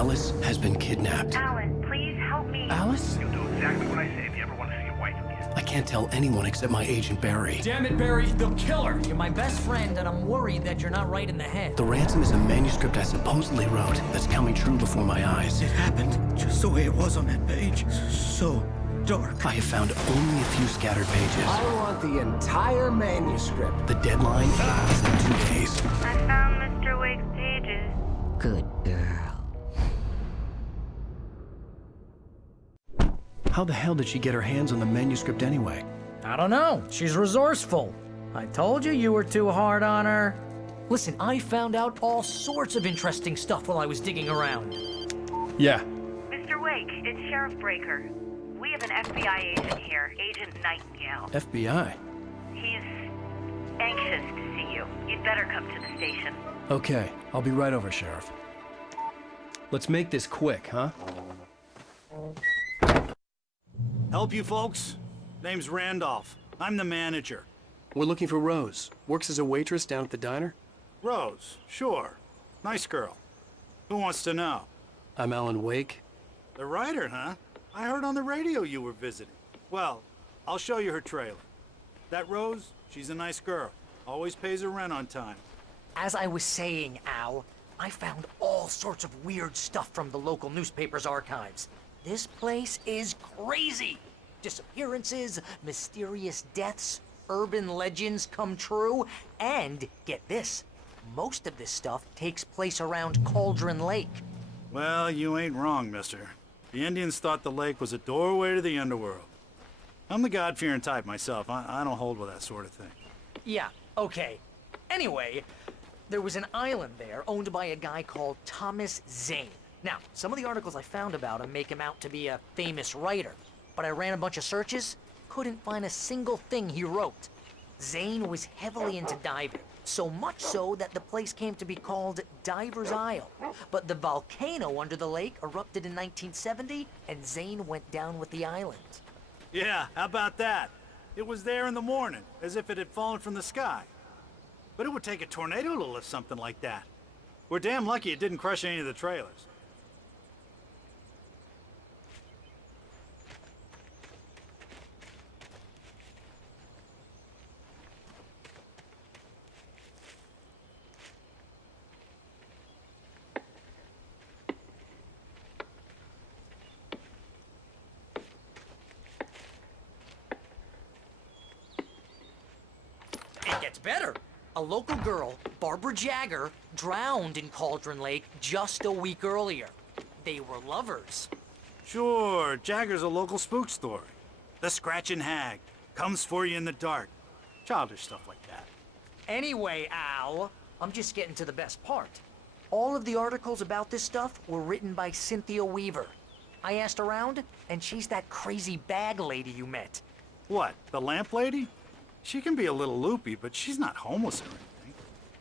Alice has been kidnapped. Alan, please help me. Alice? You'll do exactly what I say if you ever want to see your wife again. I can't tell anyone except my agent Barry. Damn it, Barry, they'll kill her! You're my best friend, and I'm worried that you're not right in the head. The ransom is a manuscript I supposedly wrote that's coming true before my eyes. It happened just the way it was on that page. So dark. I have found only a few scattered pages. I want the entire manuscript. The deadline is in 2 days. I found Mr. Wake's pages. Good girl. How the hell did she get her hands on the manuscript anyway? I don't know. She's resourceful. I told you were too hard on her. Listen, I found out all sorts of interesting stuff while I was digging around. Yeah. Mr. Wake, it's Sheriff Breaker. We have an FBI agent here, Agent Nightingale. FBI? He's anxious to see you. You'd better come to the station. Okay, I'll be right over, Sheriff. Let's make this quick, huh? Help you folks? Name's Randolph. I'm the manager. We're looking for Rose. Works as a waitress down at the diner. Rose, sure. Nice girl. Who wants to know? I'm Alan Wake. The writer, huh? I heard on the radio you were visiting. Well, I'll show you her trailer. That Rose, she's a nice girl. Always pays her rent on time. As I was saying, Al, I found all sorts of weird stuff from the local newspaper's archives. This place is crazy. Disappearances, mysterious deaths, urban legends come true, and get this, most of this stuff takes place around Cauldron Lake. Well, you ain't wrong, mister. The Indians thought the lake was a doorway to the underworld. I'm the God-fearing type myself. I don't hold with that sort of thing. Yeah, okay. Anyway, there was an island there owned by a guy called Thomas Zane. Now, some of the articles I found about him make him out to be a famous writer, but I ran a bunch of searches, couldn't find a single thing he wrote. Zane was heavily into diving, so much so that the place came to be called Diver's Isle. But the volcano under the lake erupted in 1970, and Zane went down with the island. Yeah, how about that? It was there in the morning, as if it had fallen from the sky. But it would take a tornado to lift something like that. We're damn lucky it didn't crush any of the trailers. It gets better. A local girl, Barbara Jagger, drowned in Cauldron Lake just a week earlier. They were lovers. Sure, Jagger's a local spook story. The Scratching Hag comes for you in the dark. Childish stuff like that. Anyway, Al, I'm just getting to the best part. All of the articles about this stuff were written by Cynthia Weaver. I asked around, and she's that crazy bag lady you met. What, the lamp lady? She can be a little loopy, but she's not homeless or anything.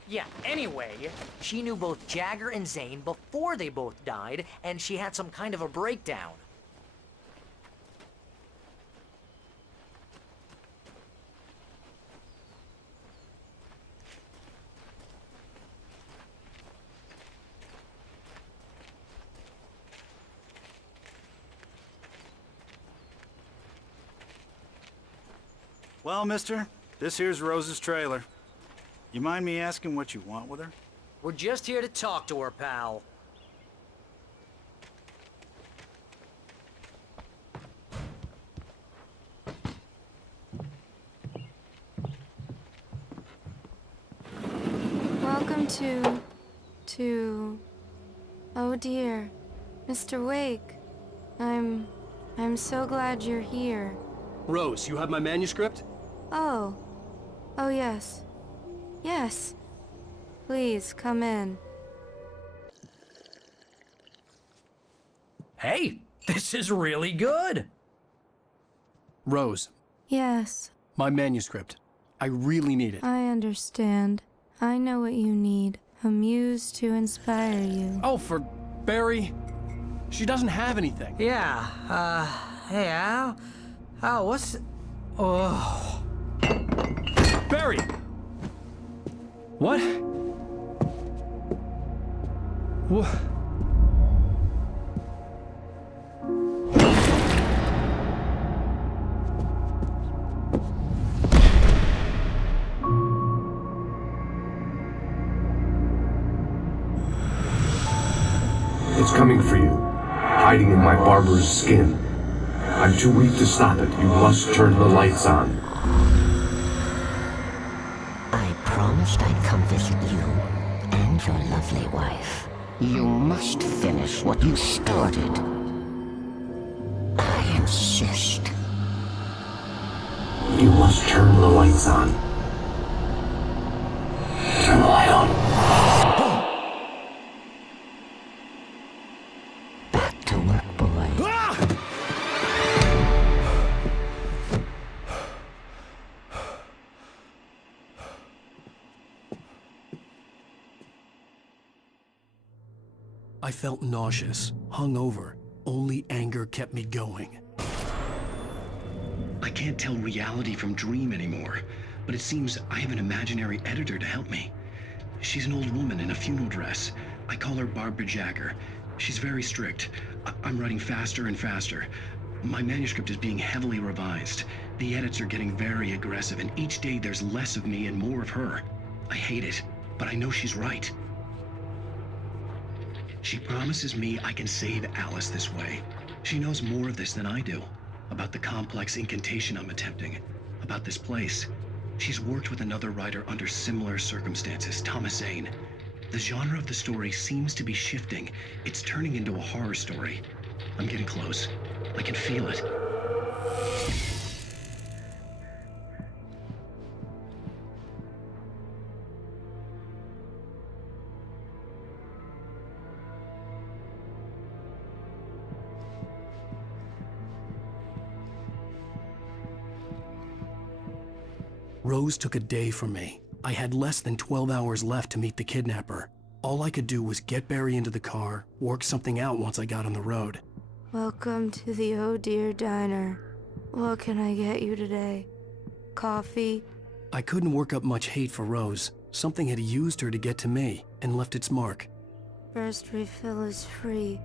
Yeah, anyway, she knew both Jagger and Zane before they both died, and she had some kind of a breakdown. Well, mister, this here's Rose's trailer. You mind me asking what you want with her? We're just here to talk to her, pal. Welcome to... Oh dear, Mr. Wake. I'm so glad you're here. Rose, you have my manuscript? Oh. Oh yes. Yes. Please, come in. Hey, this is really good. Rose, Yes, my manuscript. I really need it. I understand. I know what you need. A muse to inspire you. Oh, for Barry? She doesn't have anything. Yeah, hey, Al? Al, what's... Oh... Barry! What? It's coming for you, hiding in my barber's skin. I'm too weak to stop it. You must turn the lights on. I promised I'd come visit you and your lovely wife. You must finish what you started. I insist. You must turn the lights on. Turn the light on. Back to work, boy. I felt nauseous, hungover. Only anger kept me going. I can't tell reality from dream anymore, but it seems I have an imaginary editor to help me. She's an old woman in a funeral dress. I call her Barbara Jagger. She's very strict. I'm writing faster and faster. My manuscript is being heavily revised. The edits are getting very aggressive, and each day there's less of me and more of her. I hate it, but I know she's right. She promises me I can save Alice this way. She knows more of this than I do. About the complex incantation I'm attempting. About this place. She's worked with another writer under similar circumstances, Thomas Zane. The genre of the story seems to be shifting. It's turning into a horror story. I'm getting close. I can feel it. Rose took a day from me. I had less than 12 hours left to meet the kidnapper. All I could do was get Barry into the car, work something out once I got on the road. Welcome to the Oh Dear Diner. What can I get you today? Coffee? I couldn't work up much hate for Rose. Something had used her to get to me and left its mark. First refill is free.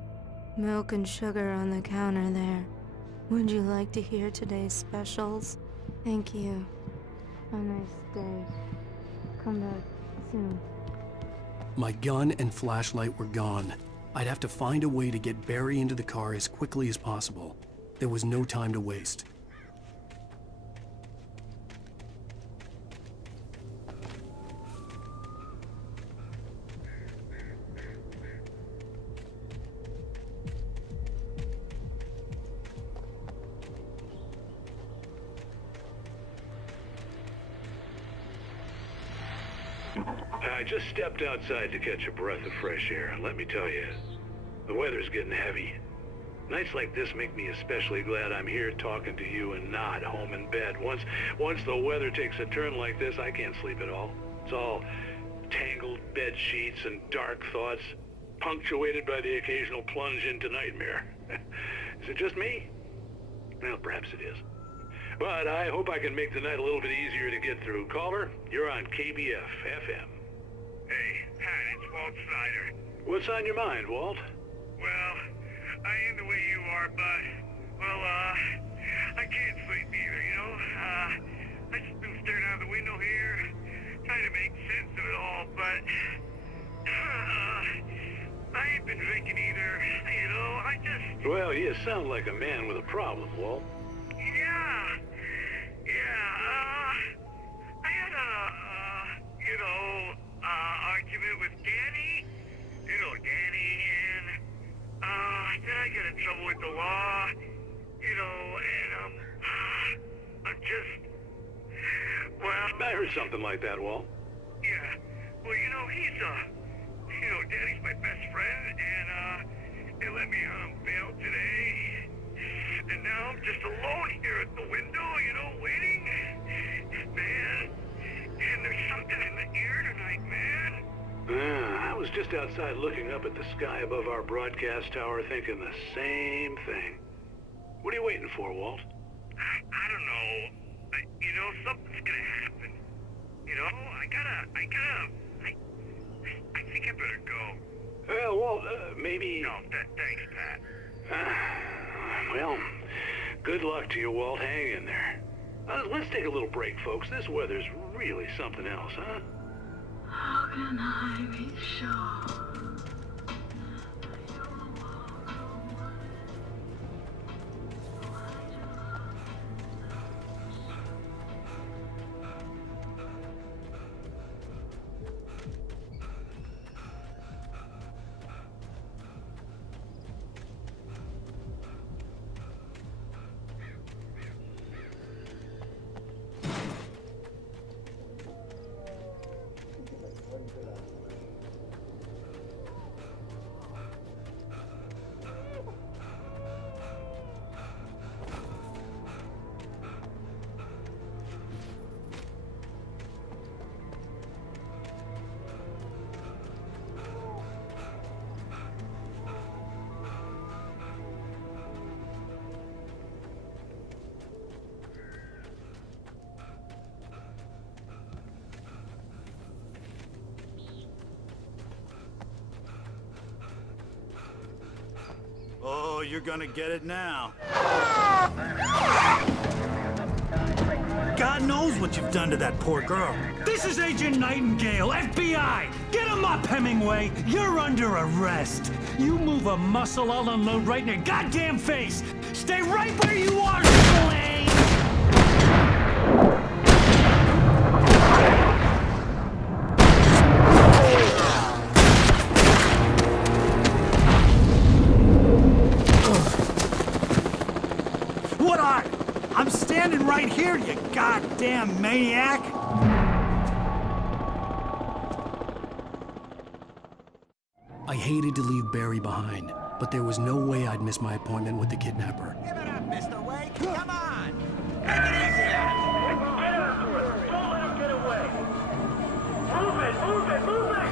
Milk and sugar on the counter there. Would you like to hear today's specials? Thank you. Have a nice day. Come back soon. My gun and flashlight were gone. I'd have to find a way to get Barry into the car as quickly as possible. There was no time to waste. I just stepped outside to catch a breath of fresh air. Let me tell you, the weather's getting heavy. Nights like this make me especially glad I'm here talking to you and not home in bed. Once the weather takes a turn like this, I can't sleep at all. It's all tangled bed sheets and dark thoughts, punctuated by the occasional plunge into nightmare. Is it just me? Well, perhaps it is. But I hope I can make the night a little bit easier to get through. Caller, you're on KBF FM. Hey, Pat, it's Walt Snyder. What's on your mind, Walt? Well, I am the way you are, but, well, I can't sleep either, you know? I just been staring out the window here, trying to make sense of it all, but, I ain't been drinking either, you know? I just... Well, you sound like a man with a problem, Walt. I had argument with Danny, Danny, and, then I got in trouble with the law, and, I'm just, well... I heard something like that, Walt. Yeah, well, he's, Danny's my best friend, and, they let me on bail today, and now I'm just alone here at the window, waiting. Man, and there's something in the air tonight, man. I was just outside looking up at the sky above our broadcast tower thinking the same thing. What are you waiting for, Walt? I don't know. Something's gonna happen. I think I better go. Well, Walt, maybe... No, thanks, Pat. Well, good luck to you, Walt. Hang in there. Let's take a little break, folks. This weather's really something else, huh? How can I be sure? you're gonna get it now. God knows what you've done to that poor girl. This is Agent Nightingale, FBI! Get him up, Hemingway! You're under arrest! You move a muscle, I'll unload right in your goddamn face! Stay right where you are, Slane! What are you? I'm standing right here, you goddamn maniac! I hated to leave Barry behind, but there was no way I'd miss my appointment with the kidnapper. Give it up, Mr. Wake. Come on. Take it easy now. Get after it! Don't let him get away! Move it! Move it! Move it!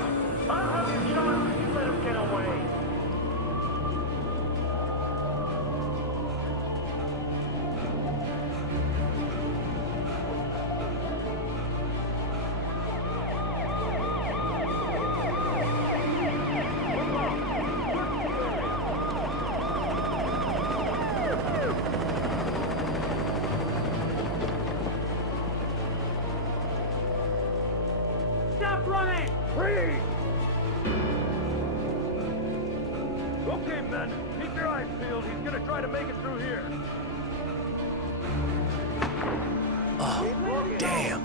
I'll have you shot if you let him get away! Stop running! Freeze! Okay, men. Keep your eyes peeled. He's gonna try to make it through here. Oh, damn.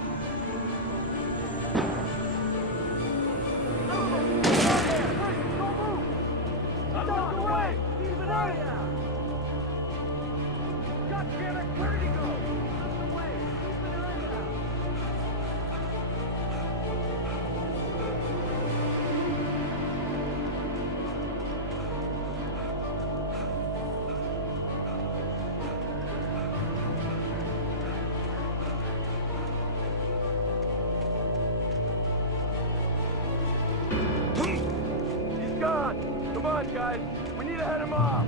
I'm on the way! Leave an eye out! God damn it! Where did he go? On the way! Leave an eye out! He's gone! Come on, guys! We need to head him off!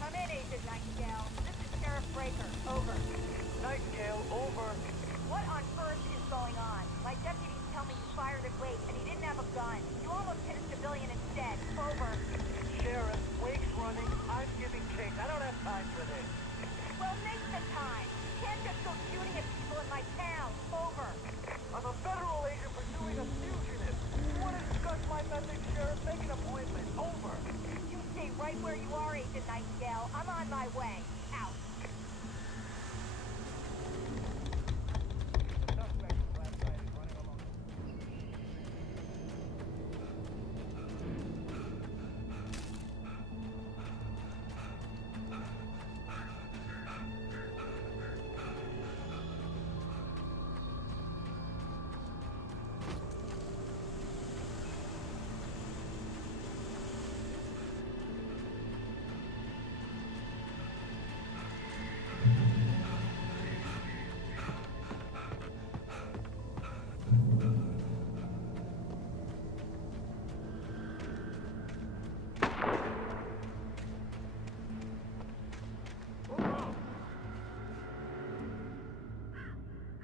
Come in, Agent Nightingale. This is Sheriff Breaker. Over. Nightingale, over. What on earth is going on? My deputies tell me you fired at Wake and he didn't have a gun. You almost hit a civilian instead. Over. Sheriff, Wake's running. I'm giving chase. I don't have time for this. Well, make the time. You can't just go shooting at people in my town. Over. I'm a federal agent pursuing a fugitive. You want to discuss my message, Sheriff? Make an appointment. Over. You stay right where you are, Agent Nightingale. I'm on my way. Out.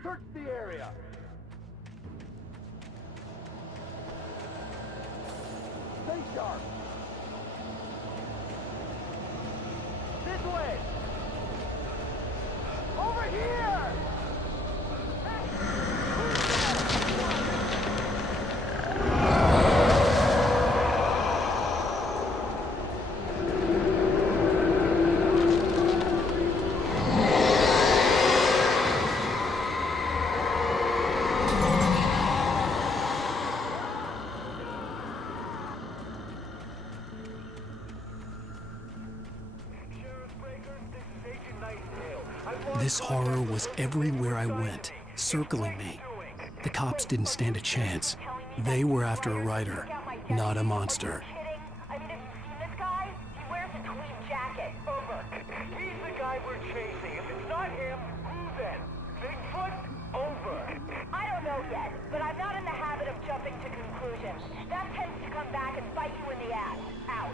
Search the area. Stay sharp. This way. Over here. This horror was everywhere I went, circling me. The cops didn't stand a chance. They were after a writer, not a monster. I mean, have you seen this guy? He wears a tweed jacket. Over. He's the guy we're chasing. If it's not him, who then? Big come back and bite you in the ass. Out.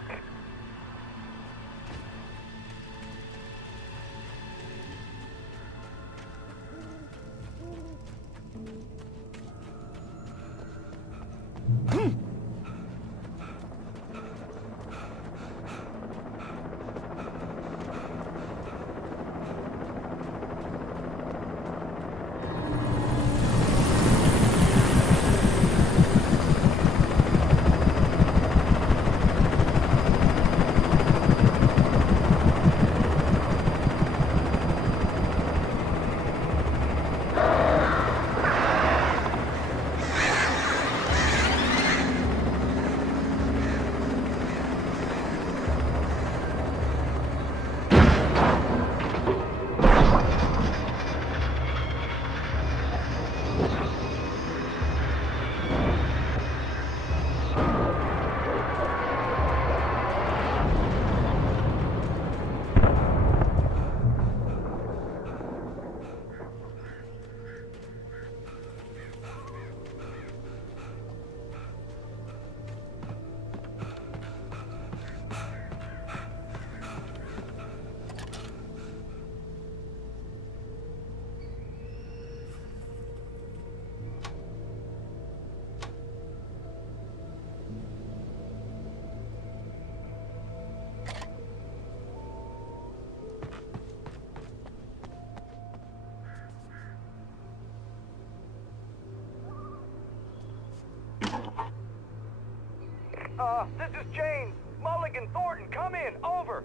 This is James. Mulligan, Thornton, come in. Over.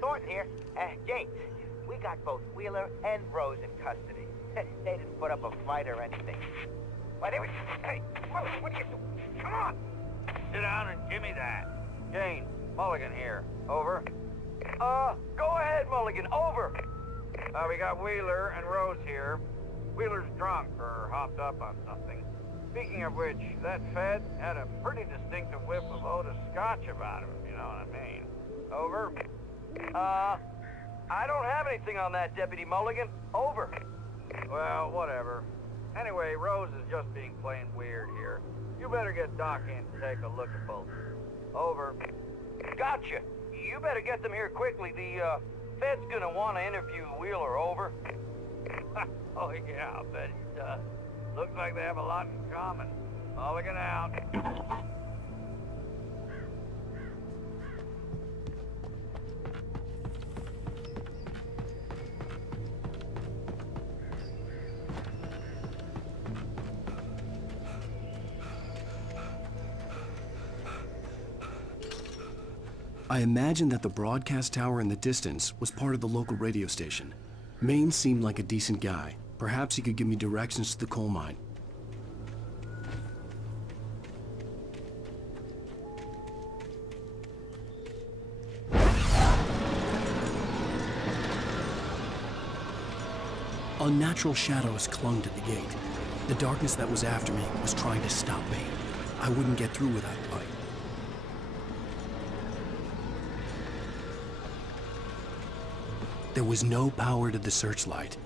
Thornton here. James, we got both Wheeler and Rose in custody. They didn't put up a fight or anything. Why, they were... Hey, what are you doing? Come on. Sit down and give me that. James, Mulligan here. Over. Go ahead, Mulligan. Over. We got Wheeler and Rose here. Wheeler's drunk or hopped up on something. Speaking of which, that Fed had a pretty distinctive whiff of Otis Scotch about him, if you know what I mean. Over. I don't have anything on that, Deputy Mulligan. Over. Well, whatever. Anyway, Rose is just being plain weird here. You better get Doc in to take a look at both. Over. Gotcha. You better get them here quickly. The, Fed's gonna want to interview Wheeler. Over. Oh, yeah, I bet he does. Looks like they have a lot in common. Mulligan out. I imagined that the broadcast tower in the distance was part of the local radio station. Maine seemed like a decent guy. Perhaps he could give me directions to the coal mine. Unnatural shadows clung to the gate. The darkness that was after me was trying to stop me. I wouldn't get through without a light. There was no power to the searchlight.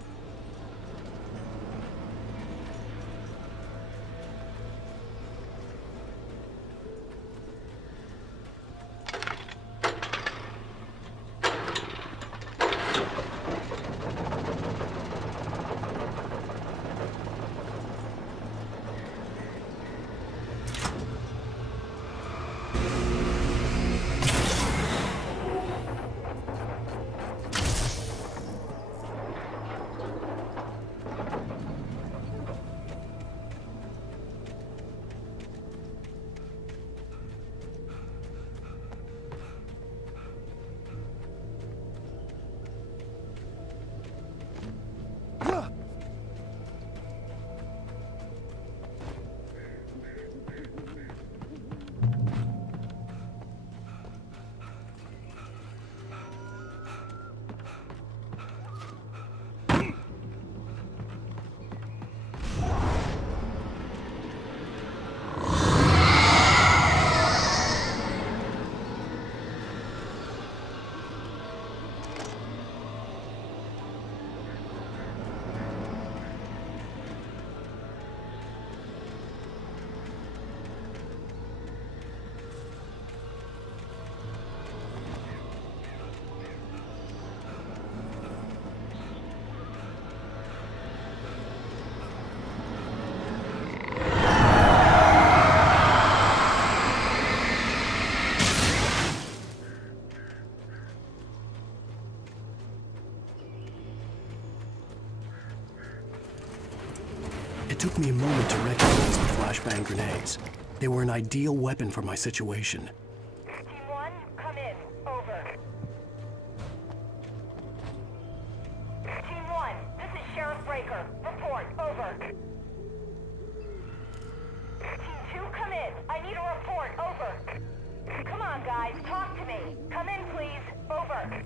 It took me a moment to recognize the flashbang grenades. They were an ideal weapon for my situation. Team 1, come in. Over. Team 1, this is Sheriff Breaker. Report. Over. Team 2, come in. I need a report. Over. Come on, guys. Talk to me. Come in, please. Over.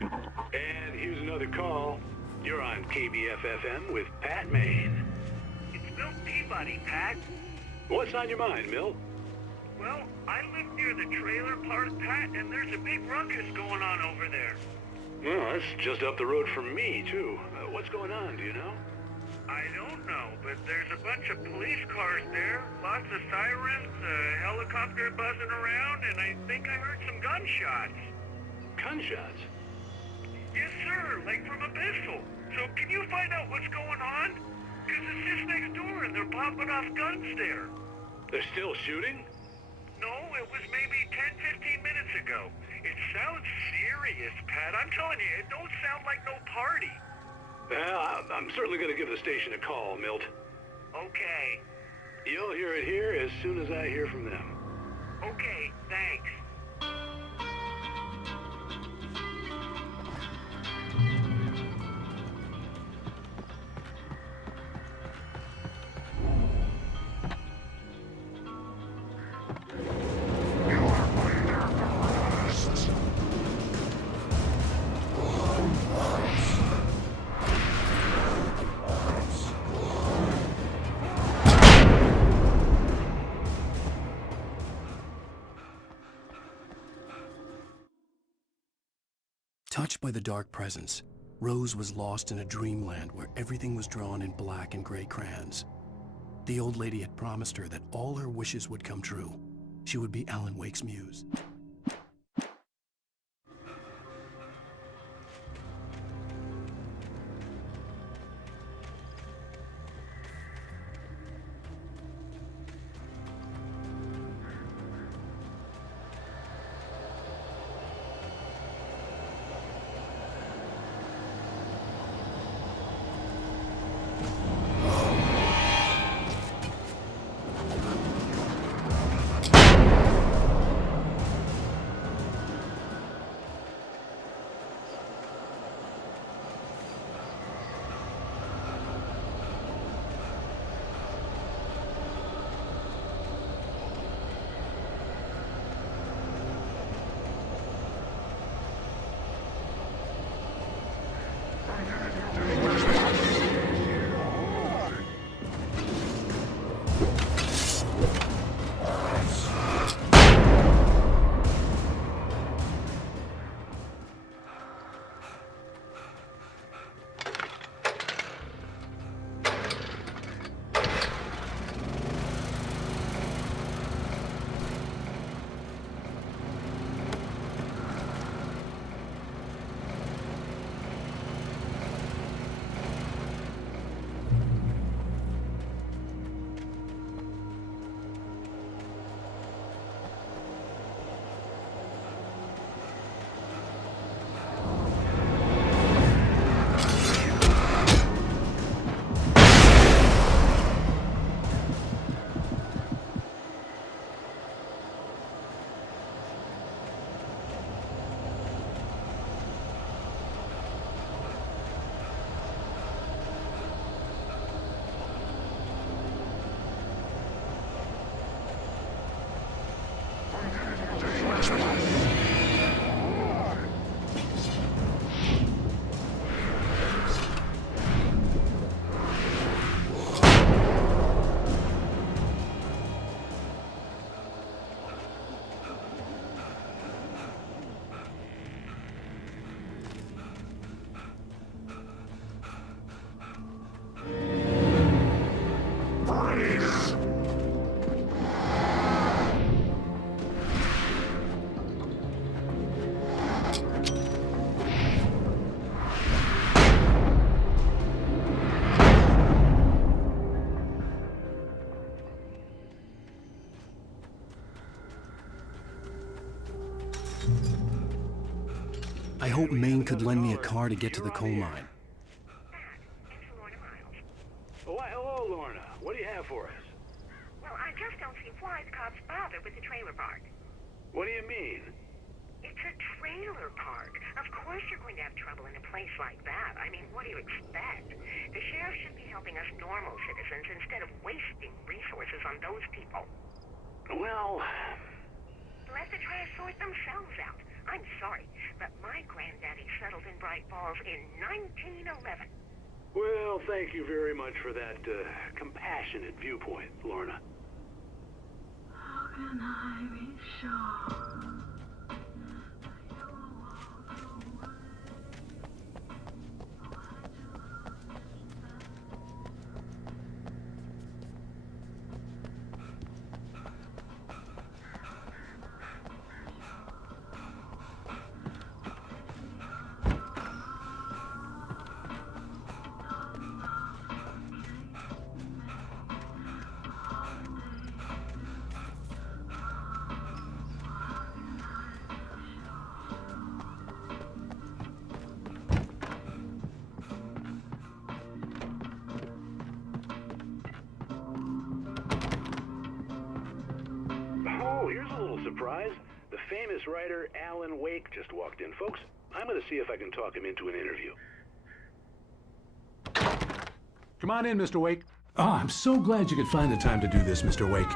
And here's another call. You're on KBFFM with Pat Maine. It's Milt Peabody, Pat. What's on your mind, Milt? Well, I live near the trailer park, Pat, and there's a big ruckus going on over there. Well, that's just up the road from me, too. What's going on, do you know? I don't know, but there's a bunch of police cars there, lots of sirens, a helicopter buzzing around, and I think I heard some gunshots. Gunshots? Yes, sir, like from a pistol. So can you find out what's going on? Because it's just next door and they're popping off guns there. They're still shooting? No, it was maybe 10, 15 minutes ago. It sounds serious, Pat. I'm telling you, it don't sound like no party. I'm certainly going to give the station a call, Milt. Okay. You'll hear it here as soon as I hear from them. Okay, thanks. Touched by the dark presence, Rose was lost in a dreamland where everything was drawn in black and gray crayons. The old lady had promised her that all her wishes would come true. She would be Alan Wake's muse. hoped Maine could lend me a car to get to the coal mine. Why, hello, Lorna. What do you have for us? Well, I just don't see why the cops bother with the trailer park. What do you mean? It's a trailer park. Of course you're going to have trouble in a place like that. I mean, what do you expect? The sheriff should be helping us normal citizens instead of wasting resources on those people. Well... Let the trash sort themselves out. I'm sorry, but my granddaddy settled in Bright Falls in 1911. Well, thank you very much for that, compassionate viewpoint, Lorna. How can I be sure? Oh, here's a little surprise. The famous writer Alan Wake just walked in, folks. I'm going to see if I can talk him into an interview. Come on in, Mr. Wake. Oh, I'm so glad you could find the time to do this, Mr. Wake.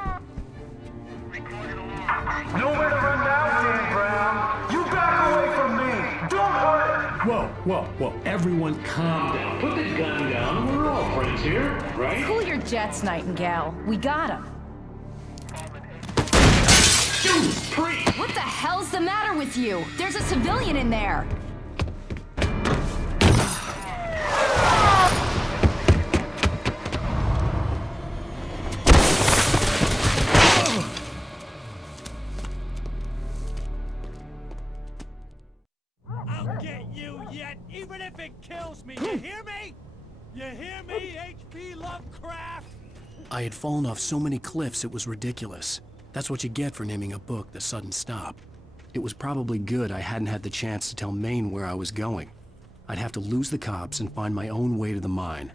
Nowhere to run now, Dan Brown. You back away from me. Don't hurt it. Whoa. Everyone calm down. Put the gun down. We're all friends here, right? Cool your jets, Nightingale. We got him. What the hell's the matter with you? There's a civilian in there. I'll get you yet, even if it kills me. You hear me? You hear me, H.P. Lovecraft? I had fallen off so many cliffs it was ridiculous. That's what you get for naming a book The Sudden Stop. It was probably good I hadn't had the chance to tell Maine where I was going. I'd have to lose the cops and find my own way to the mine.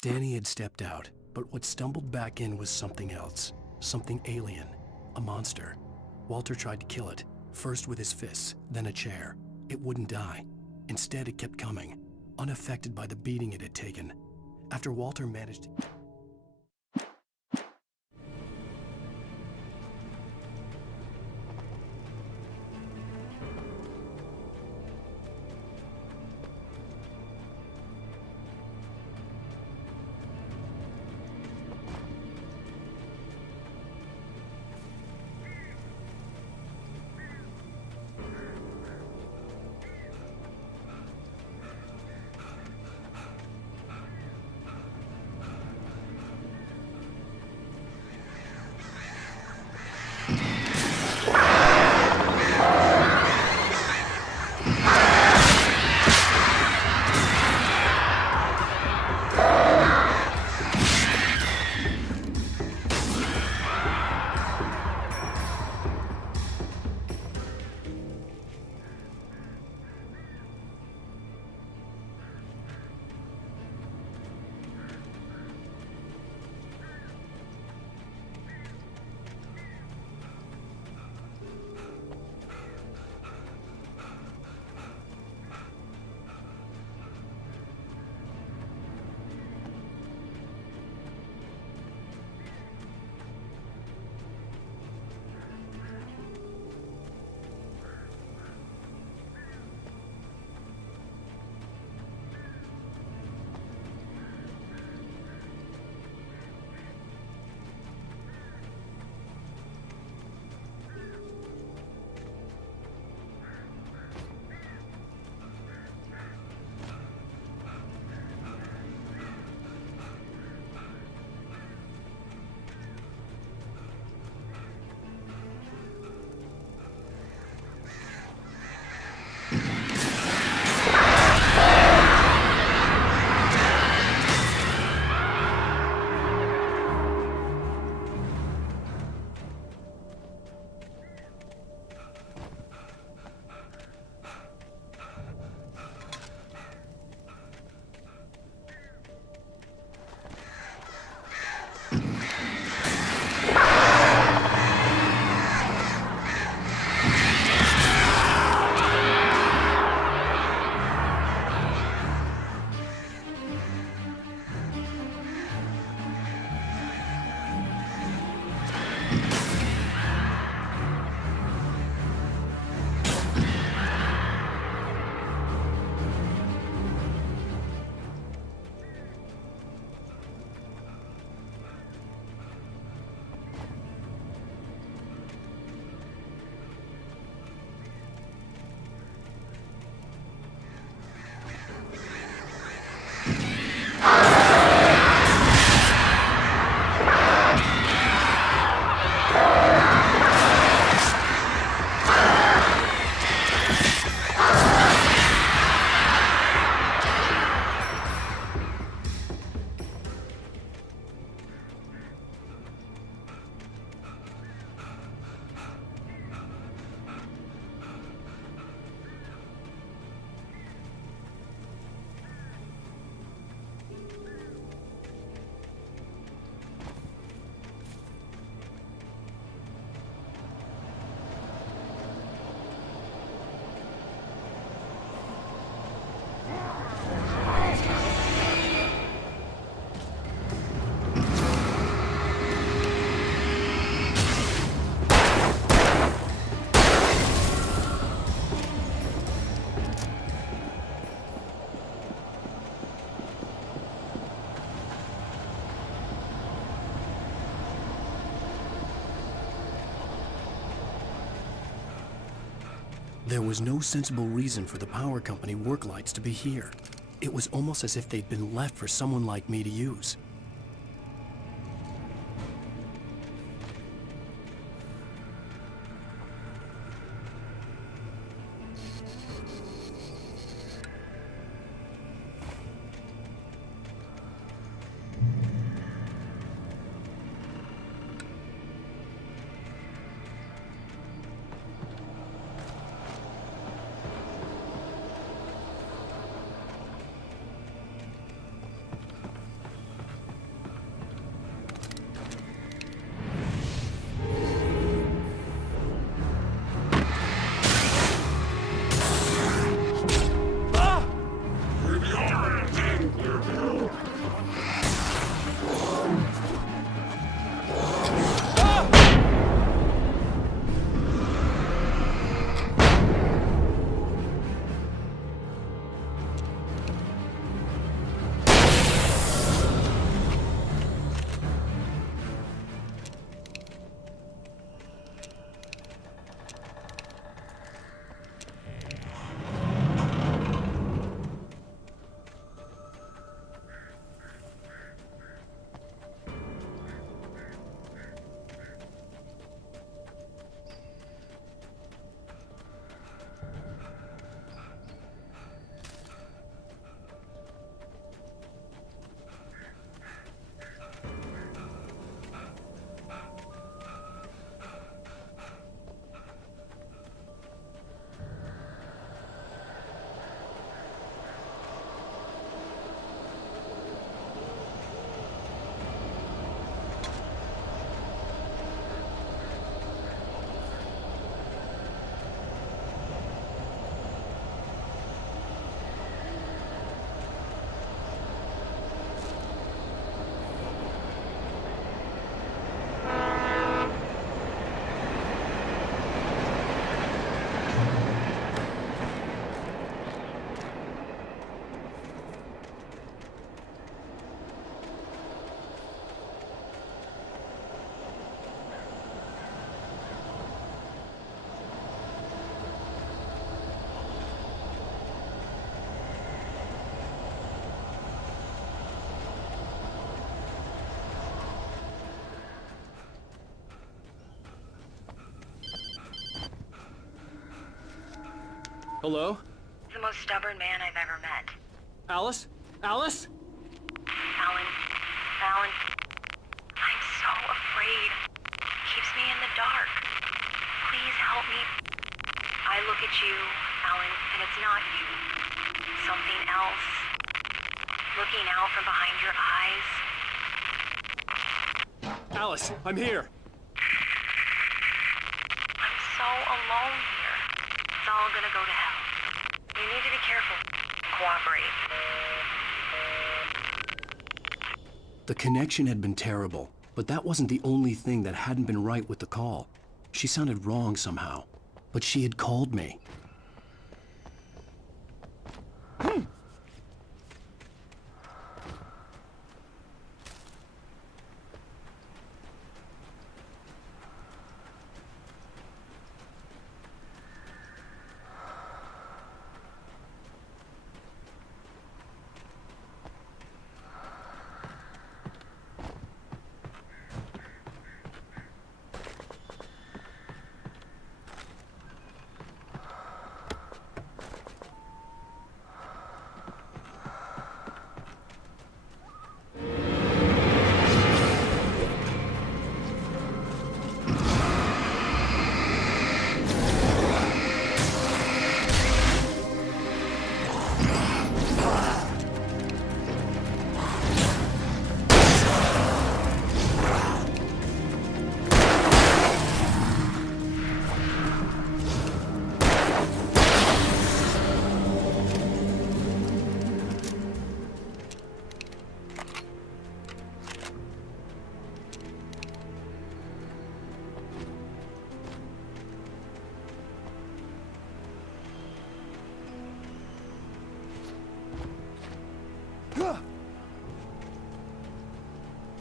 Danny had stepped out, but what stumbled back in was something else. Something alien. A monster. Walter tried to kill it, first with his fists, then a chair. It wouldn't die. Instead, it kept coming, unaffected by the beating it had taken. After Walter managed... There was no sensible reason for the power company work lights to be here. It was almost as if they'd been left for someone like me to use. Hello? The most stubborn man I've ever met. Alice? Alice? Alan, I'm so afraid. Keeps me in the dark. Please help me. I look at you, Alan, and it's not you. Something else. Looking out from behind your eyes. Alice, I'm here. I'm so alone here. It's all gonna go to hell. You need to be careful. Cooperate. The connection had been terrible, but that wasn't the only thing that hadn't been right with the call. She sounded wrong somehow, but she had called me.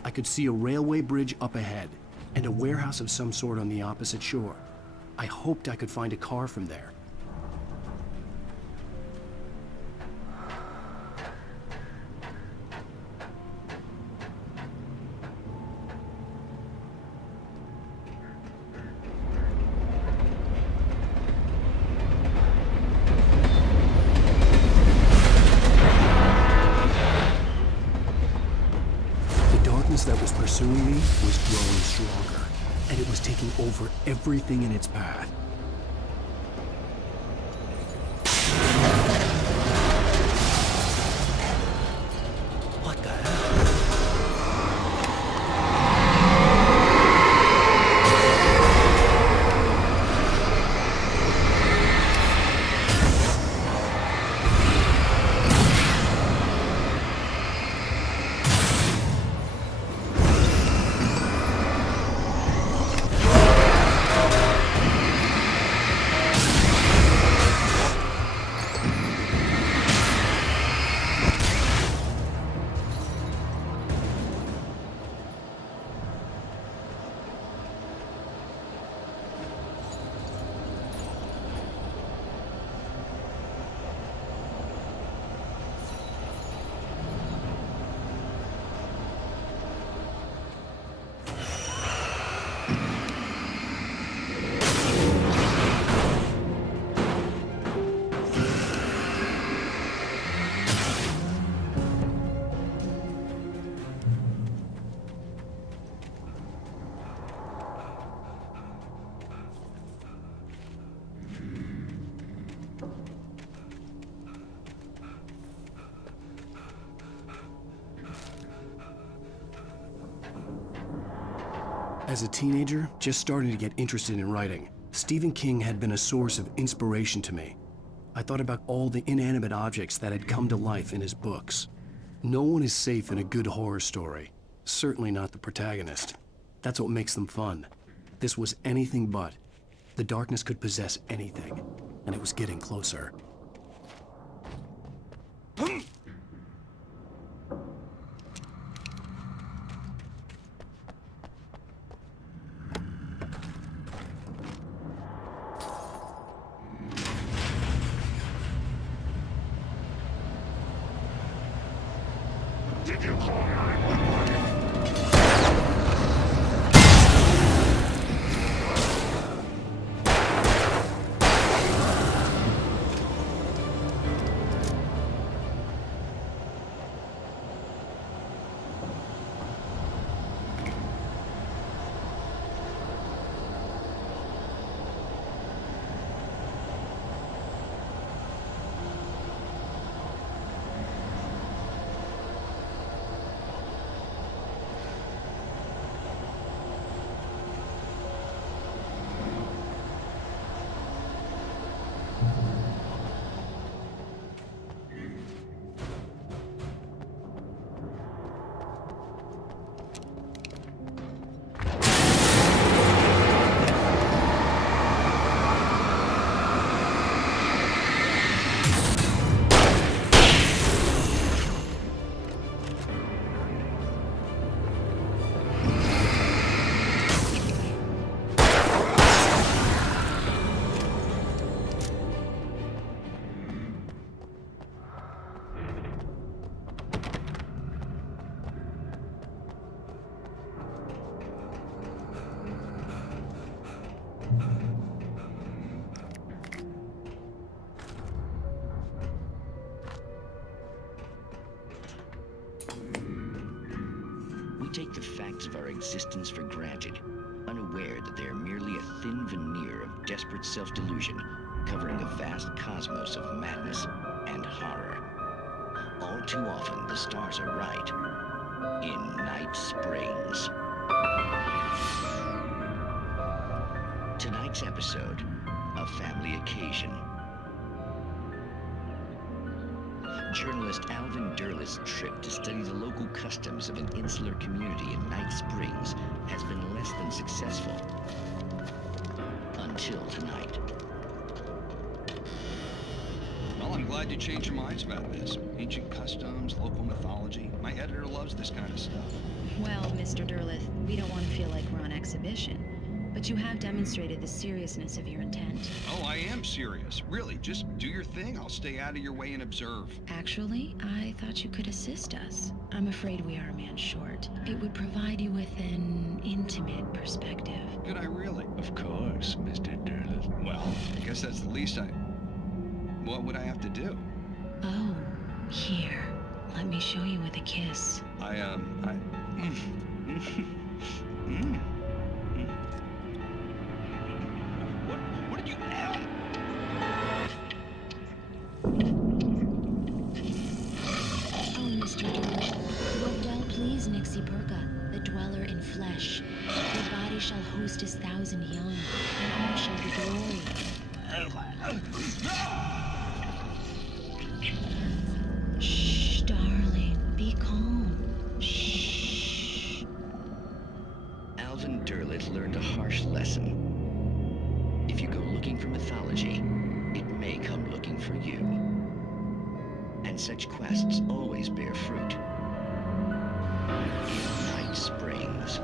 I could see a railway bridge up ahead, and a warehouse of some sort on the opposite shore. I hoped I could find a car from there. That was pursuing me was growing stronger, and it was taking over everything in its path. What the hell? As a teenager, just starting to get interested in writing, Stephen King had been a source of inspiration to me. I thought about all the inanimate objects that had come to life in his books. No one is safe in a good horror story. Certainly not the protagonist. That's what makes them fun. This was anything but. The darkness could possess anything, and it was getting closer. Did you call 911? take the facts of our existence for granted, unaware that they are merely a thin veneer of desperate self-delusion covering a vast cosmos of madness and horror. All too often, the stars are right. In Night Springs. Tonight's episode, A Family Occasion. Journalist Alvin Derlett's trip to study the local customs of an insular community in Night Springs has been less than successful. Until tonight. Well, I'm glad you changed your minds about this. Ancient customs, local mythology. My editor loves this kind of stuff. Well, Mr. Derleth, we don't want to feel like we're on exhibition. But you have demonstrated the seriousness of your intent. Oh, I am serious. Really, just do your thing. I'll stay out of your way and observe. Actually, I thought you could assist us. I'm afraid we are a man short. It would provide you with an intimate perspective. Could I really? Of course, Mr. Derleth. Well, I guess that's the least I... What would I have to do? Oh, here. Let me show you with a kiss. What did you have? Oh, Mr. Derleth, wilt well please Nixie Perka, the dweller in flesh. Your body shall host his 1,000 young, and all shall be glory. Shh, darling, be calm. Shh. Alvin Derlett learned a harsh lesson. If you go looking for mythology, it may come looking for you. And such quests always bear fruit. In Night Springs.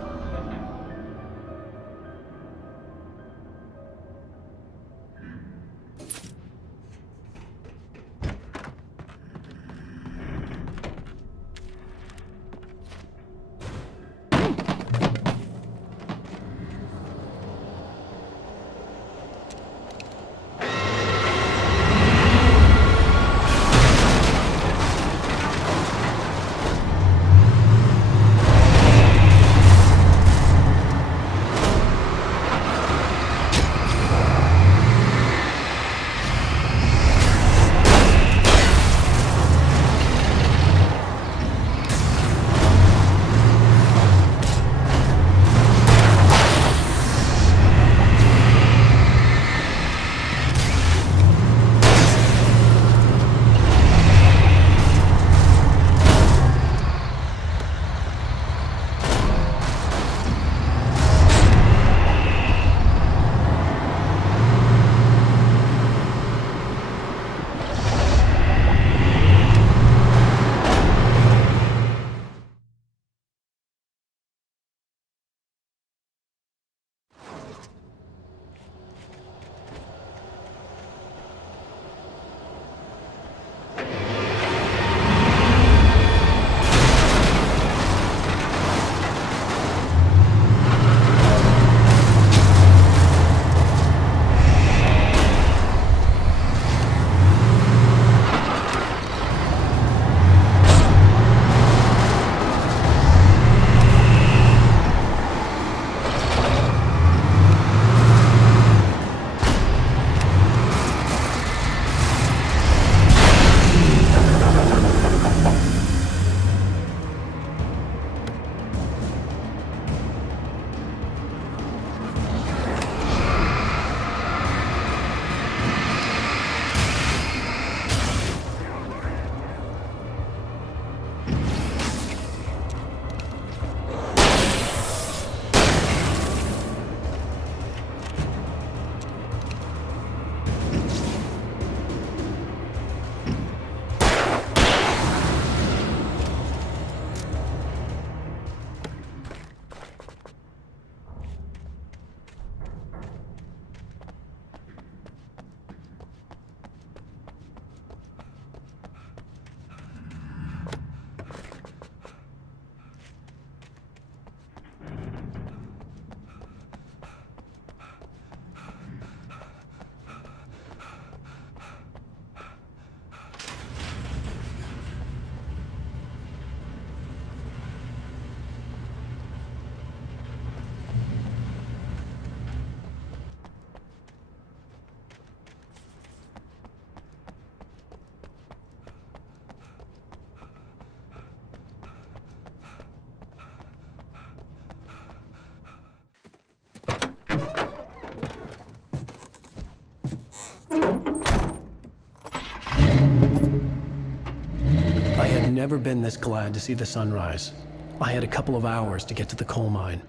never been this glad to see the sunrise. I had a couple of hours to get to the coal mine.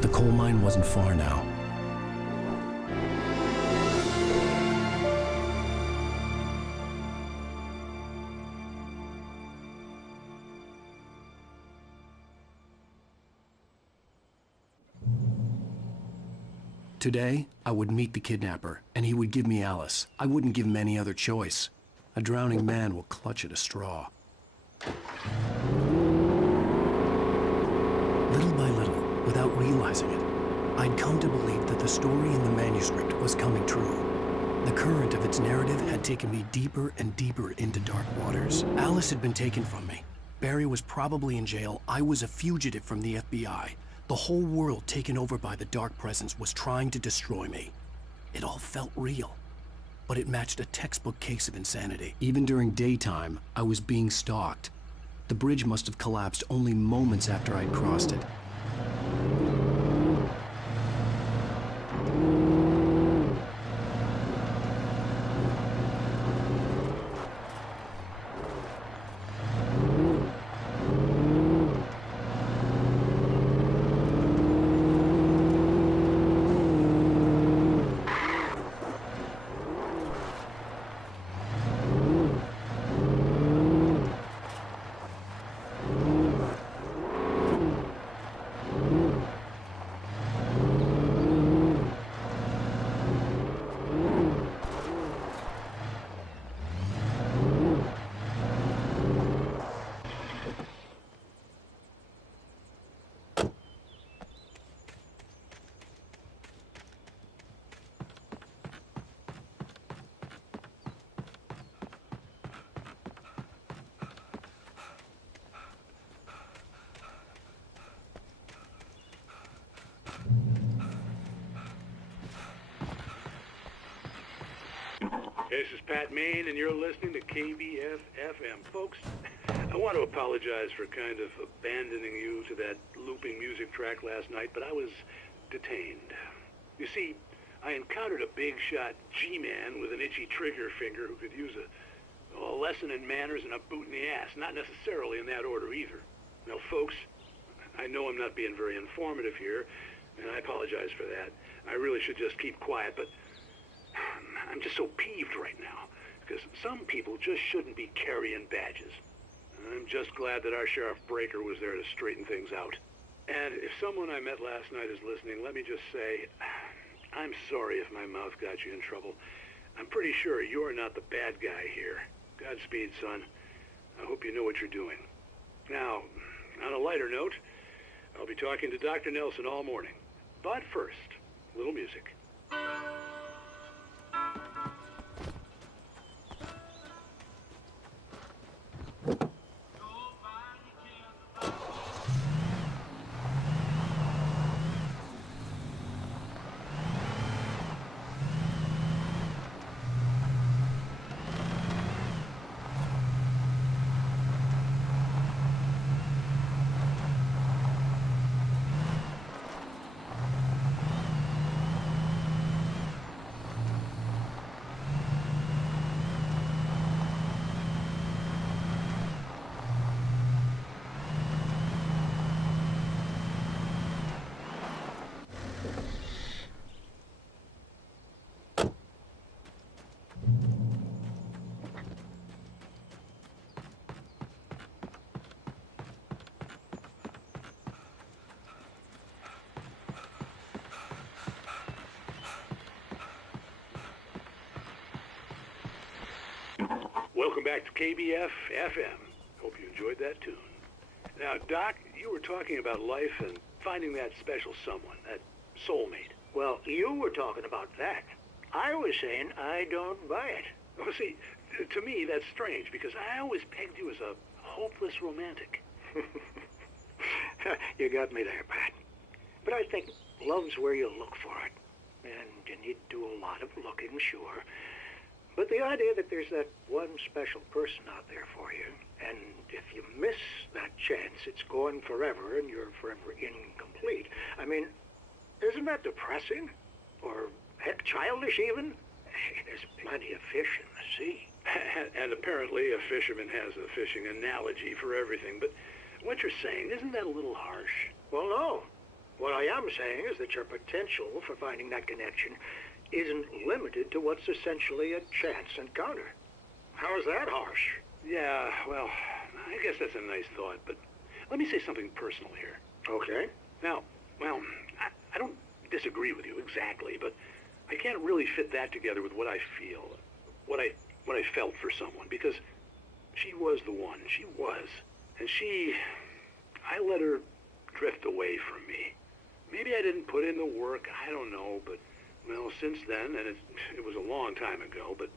The coal mine wasn't far now. Today, I would meet the kidnapper, and he would give me Alice. I wouldn't give him any other choice. A drowning man will clutch at a straw. Little by little, without realizing it, I'd come to believe that the story in the manuscript was coming true. The current of its narrative had taken me deeper and deeper into dark waters. Alice had been taken from me. Barry was probably in jail. I was a fugitive from the FBI. The whole world taken over by the dark presence was trying to destroy me. It all felt real, but it matched a textbook case of insanity. Even during daytime, I was being stalked. The bridge must have collapsed only moments after I'd crossed it. This is Pat Main, and you're listening to KBF-FM. Folks, I want to apologize for kind of abandoning you to that looping music track last night, but I was detained. You see, I encountered a big-shot G-man with an itchy trigger finger who could use a lesson in manners and a boot in the ass, not necessarily in that order either. Now, folks, I know I'm not being very informative here, and I apologize for that. I really should just keep quiet, but I'm just so peeved right now, because some people just shouldn't be carrying badges. I'm just glad that our Sheriff Breaker was there to straighten things out. And if someone I met last night is listening, let me just say, I'm sorry if my mouth got you in trouble. I'm pretty sure you're not the bad guy here. Godspeed, son. I hope you know what you're doing. Now, on a lighter note, I'll be talking to Dr. Nelson all morning. But first, a little music. Welcome back to KBF-FM. Hope you enjoyed that tune. Now, Doc, you were talking about life and finding that special someone, that soulmate. Well, you were talking about that. I was saying I don't buy it. Oh, see, to me, that's strange, because I always pegged you as a hopeless romantic. You got me there, Pat. But I think love's where you look for it. And you need to do a lot of looking, sure. But the idea that there's that one special person out there for you, and if you miss that chance, it's gone forever and you're forever incomplete. I mean, isn't that depressing? Or, heck, childish even? There's plenty of fish in the sea. And apparently a fisherman has a fishing analogy for everything, but what you're saying, isn't that a little harsh? Well, no. What I am saying is that your potential for finding that connection isn't limited to what's essentially a chance encounter. How is that harsh? Yeah, well, I guess that's a nice thought, but let me say something personal here. Okay. Now, well, I don't disagree with you exactly, but I can't really fit that together with what I feel, what I felt for someone, because she was the one. She was. And I let her drift away from me. Maybe I didn't put in the work, I don't know, but, well, since then, and it was a long time ago, but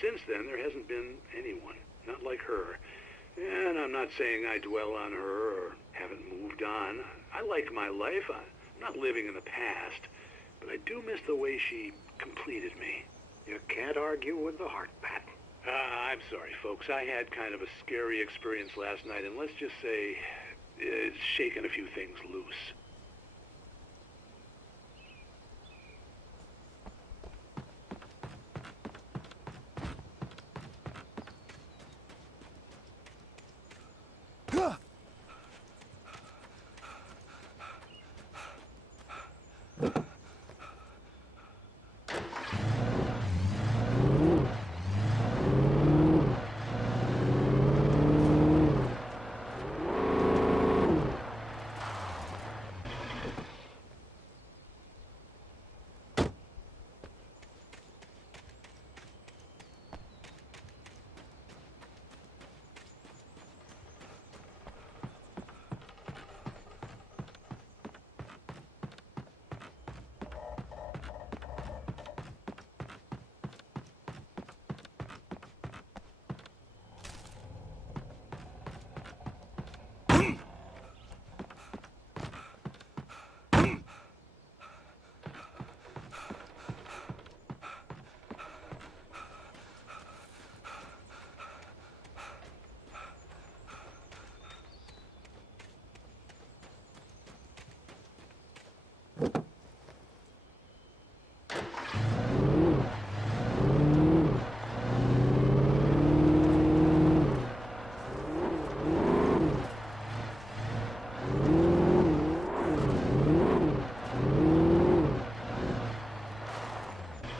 since then there hasn't been anyone, not like her. And I'm not saying I dwell on her or haven't moved on. I like my life. I'm not living in the past, but I do miss the way she completed me. You can't argue with the heart, Pat. I'm sorry, folks. I had kind of a scary experience last night, and let's just say it's shaken a few things loose.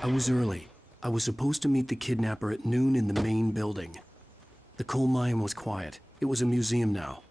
I was early. I was supposed to meet the kidnapper at noon in the main building. The coal mine was quiet. It was a museum now.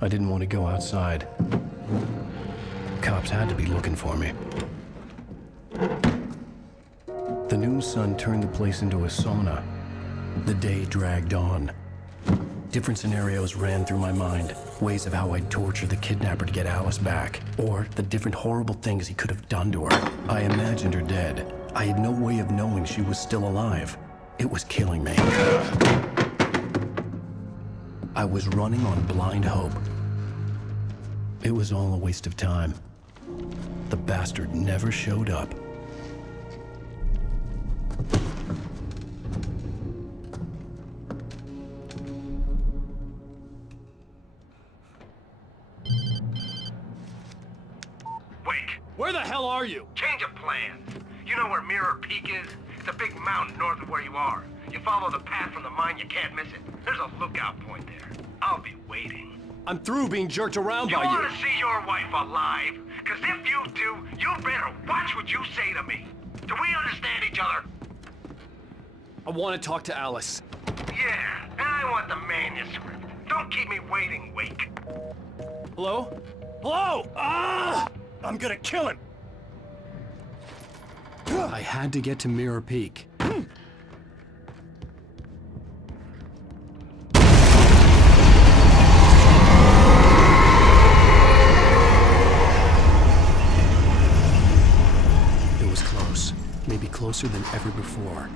I didn't want to go outside. Cops had to be looking for me. The noon sun turned the place into a sauna. The day dragged on. Different scenarios ran through my mind. Ways of how I'd torture the kidnapper to get Alice back. Or the different horrible things he could have done to her. I imagined her dead. I had no way of knowing she was still alive. It was killing me. I was running on blind hope. It was all a waste of time. The bastard never showed up. Wake! Where the hell are you? Change of plans. You know where Mirror Peak is? It's a big mountain north of where you are. You follow the path from the mine, you can't miss it. There's a lookout point there. I'll be waiting. I'm through being jerked around by You you. want to see your wife alive? Because if you do, you better watch what you say to me. Do we understand each other? I want to talk to Alice. Yeah, and I want the manuscript. Don't keep me waiting, Wake. Hello? Hello? I'm gonna kill him. I had to get to Mirror Peak. It was close, maybe closer than ever before.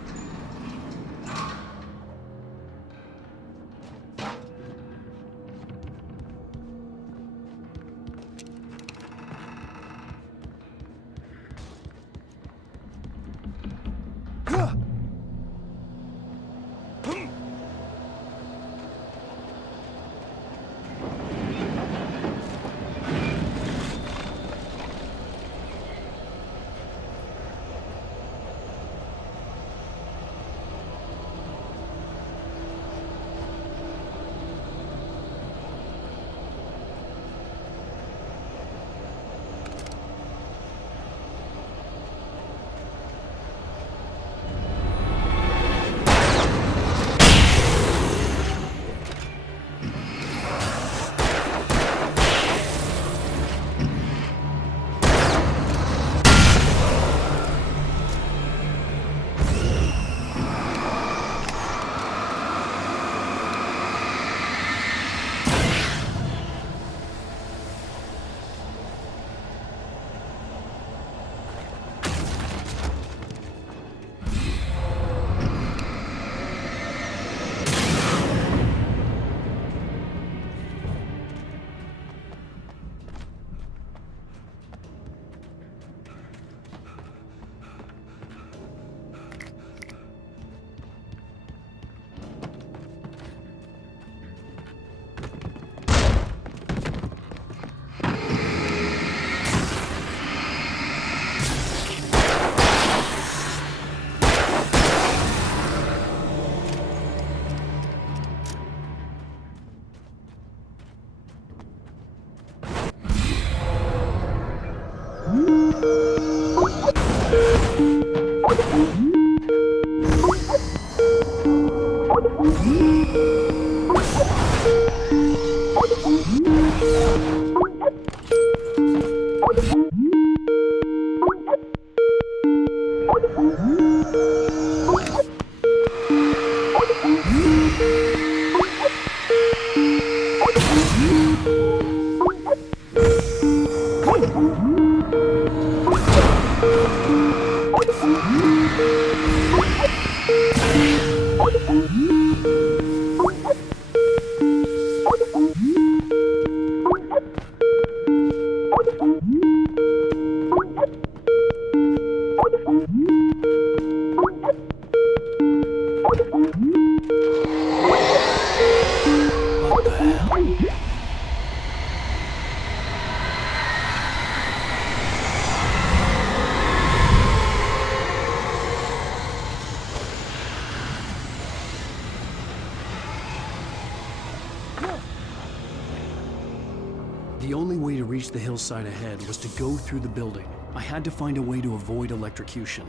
The only way to reach the hillside ahead was to go through the building. I had to find a way to avoid electrocution.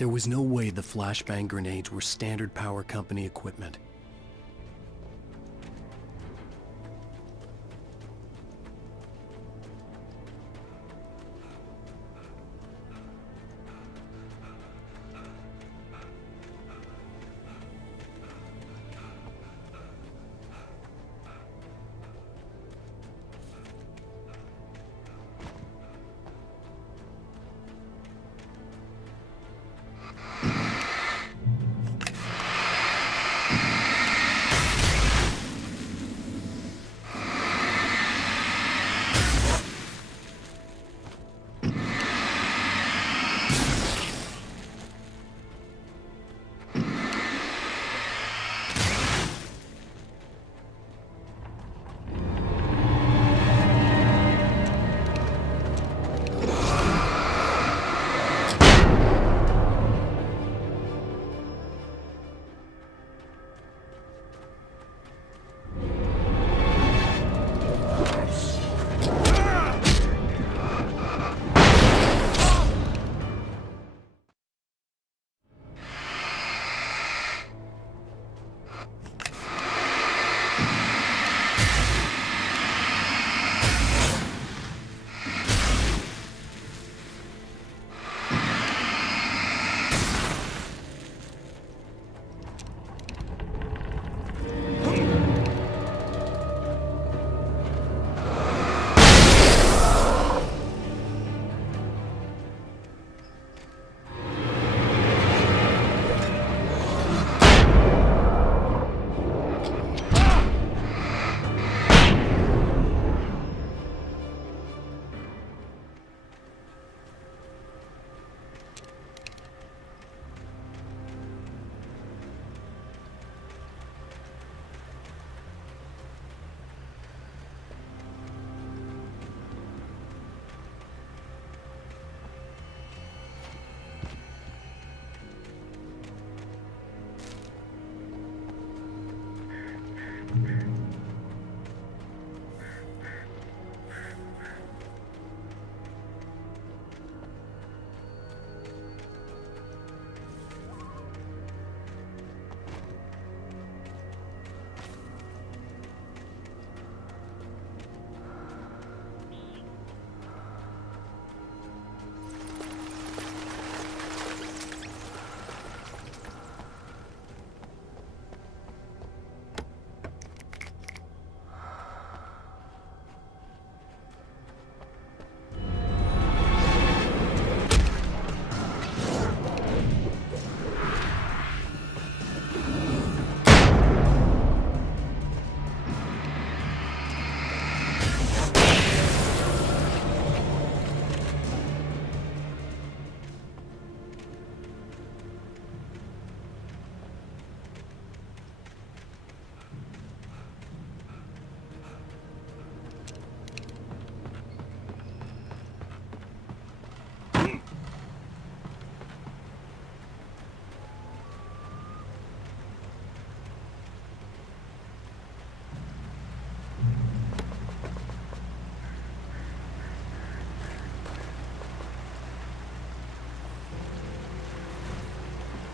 There was no way the flashbang grenades were standard power company equipment.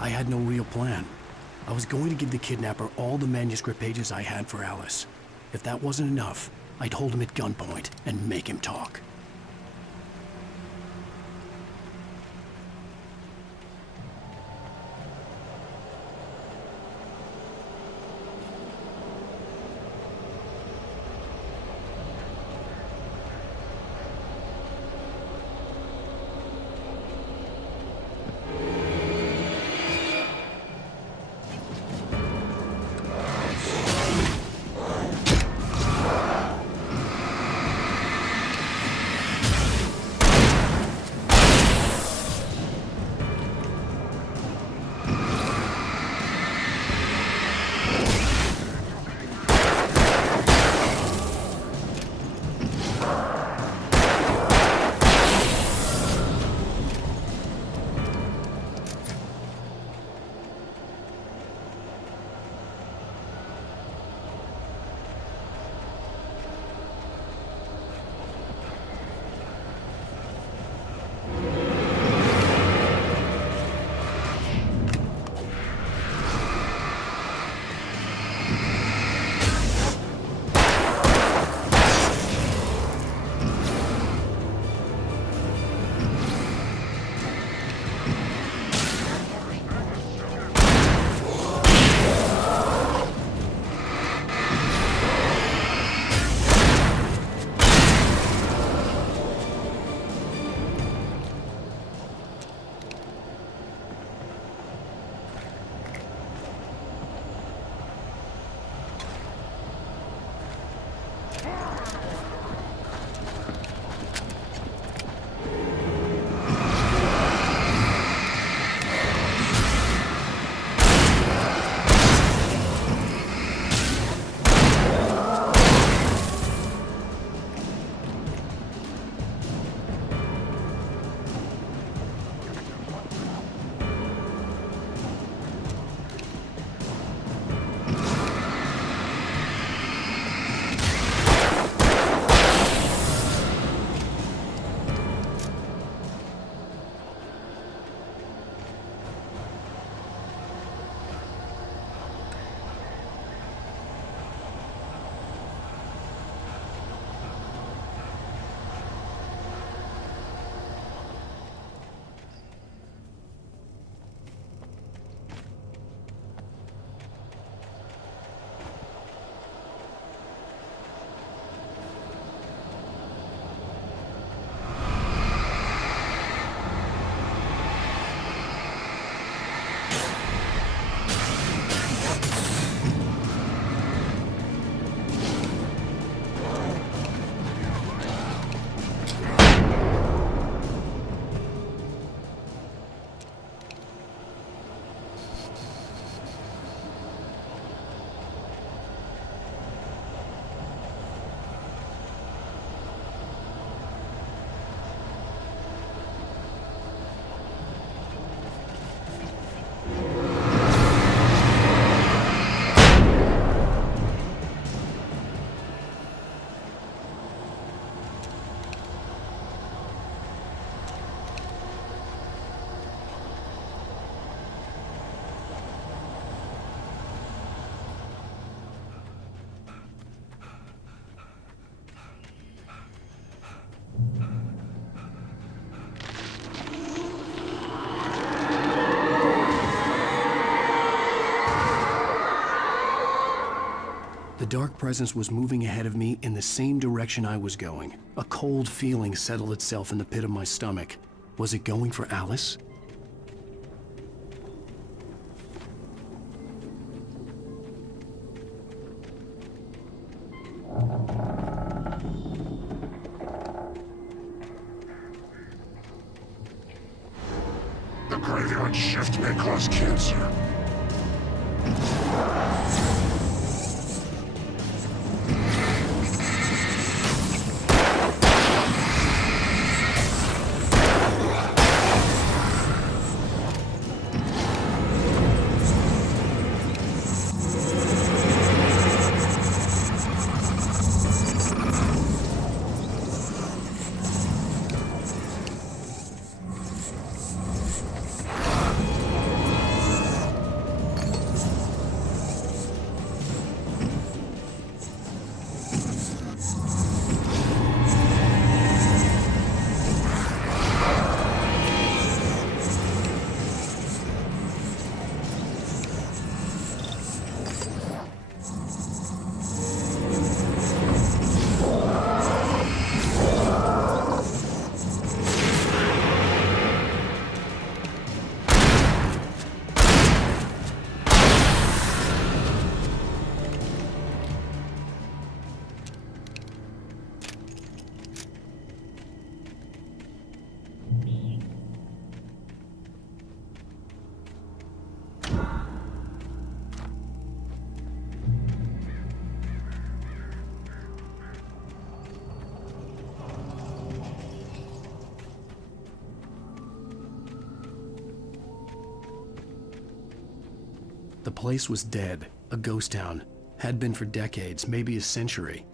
I had no real plan. I was going to give the kidnapper all the manuscript pages I had for Alice. If that wasn't enough, I'd hold him at gunpoint and make him talk. The dark presence was moving ahead of me in the same direction I was going. A cold feeling settled itself in the pit of my stomach. Was it going for Alice? The graveyard shift may cause cancer. The place was dead, a ghost town. Had been for decades, maybe a century.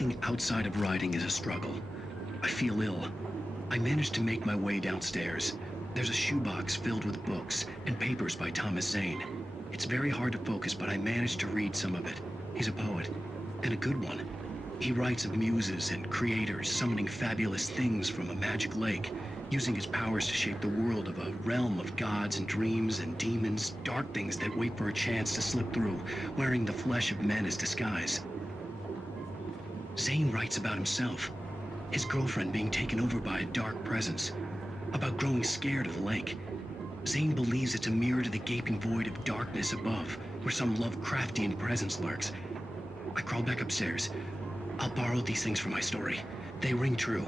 Anything outside of writing is a struggle. I feel ill. I managed to make my way downstairs. There's a shoebox filled with books and papers by Thomas Zane. It's very hard to focus, but I managed to read some of it. He's a poet, and a good one. He writes of muses and creators summoning fabulous things from a magic lake, using his powers to shape the world of a realm of gods and dreams and demons, dark things that wait for a chance to slip through, wearing the flesh of men as disguise. Zane writes about himself, his girlfriend being taken over by a dark presence, about growing scared of the lake. Zane believes it's a mirror to the gaping void of darkness above, where some Lovecraftian presence lurks. I crawl back upstairs. I'll borrow these things for my story. They ring true.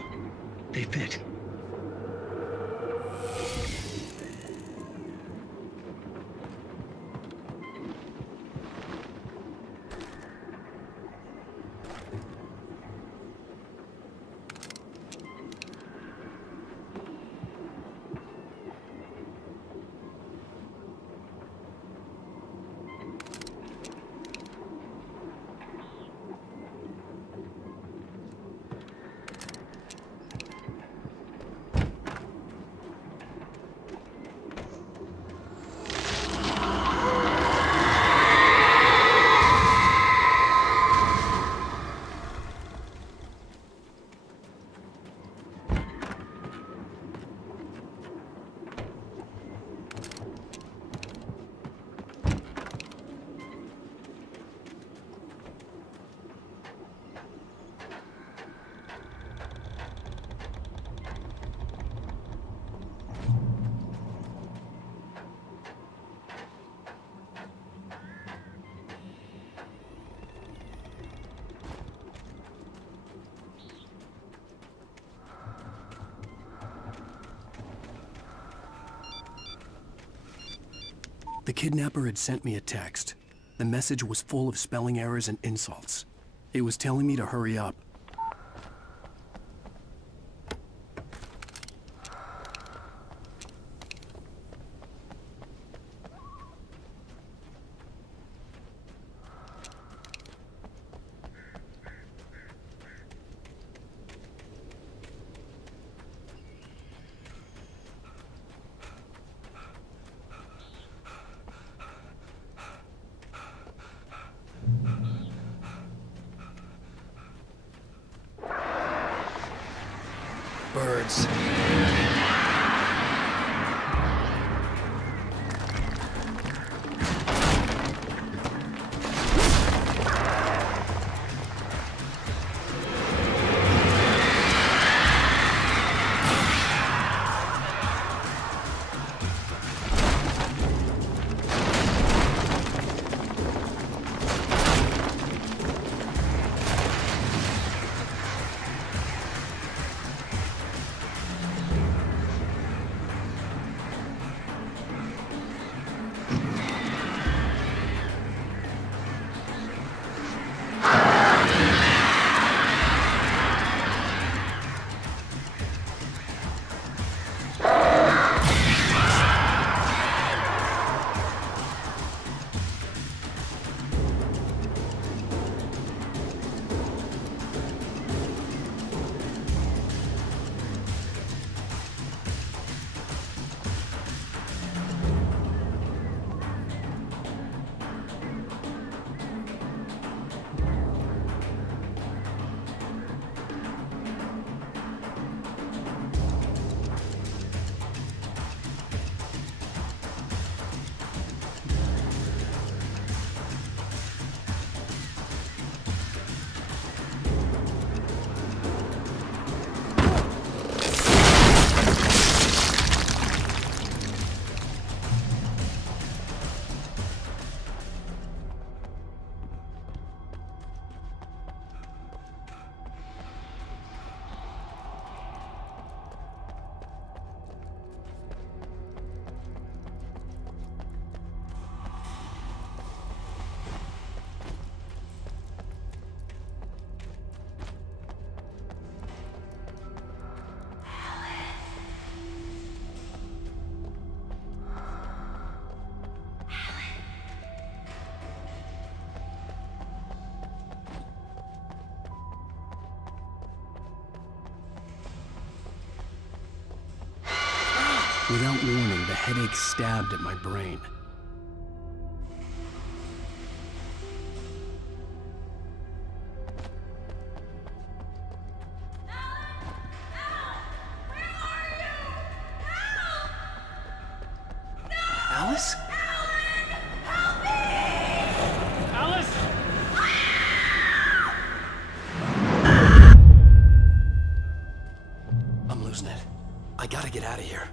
They fit. The kidnapper had sent me a text. The message was full of spelling errors and insults. It was telling me to hurry up. Birds. Without warning, the headache stabbed at my brain. Alice? Alice! I'm losing it. I gotta get out of here.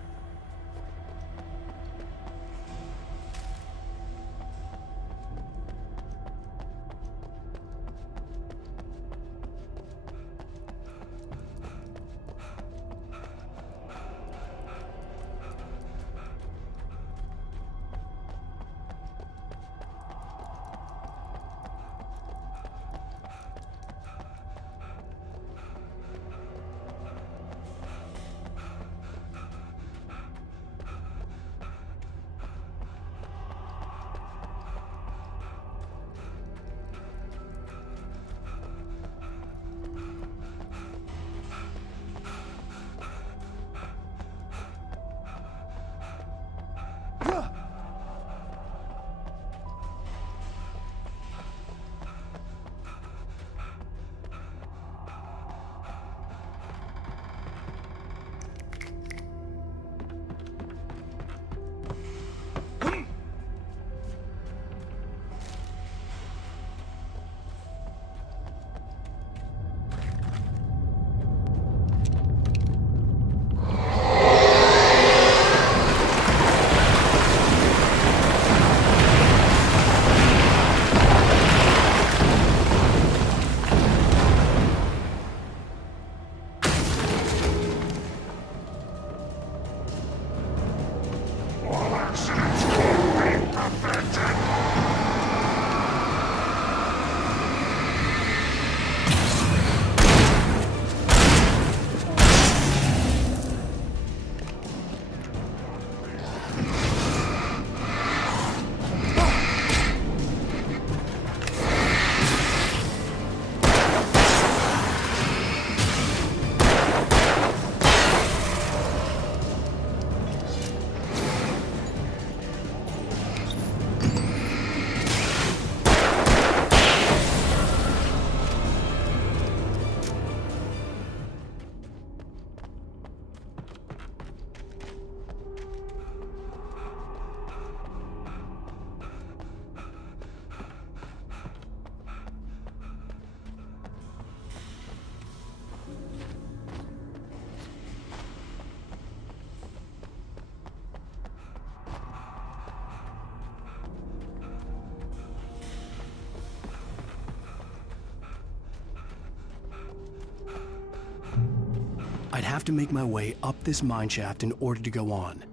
I'd have to make my way up this mineshaft in order to go on.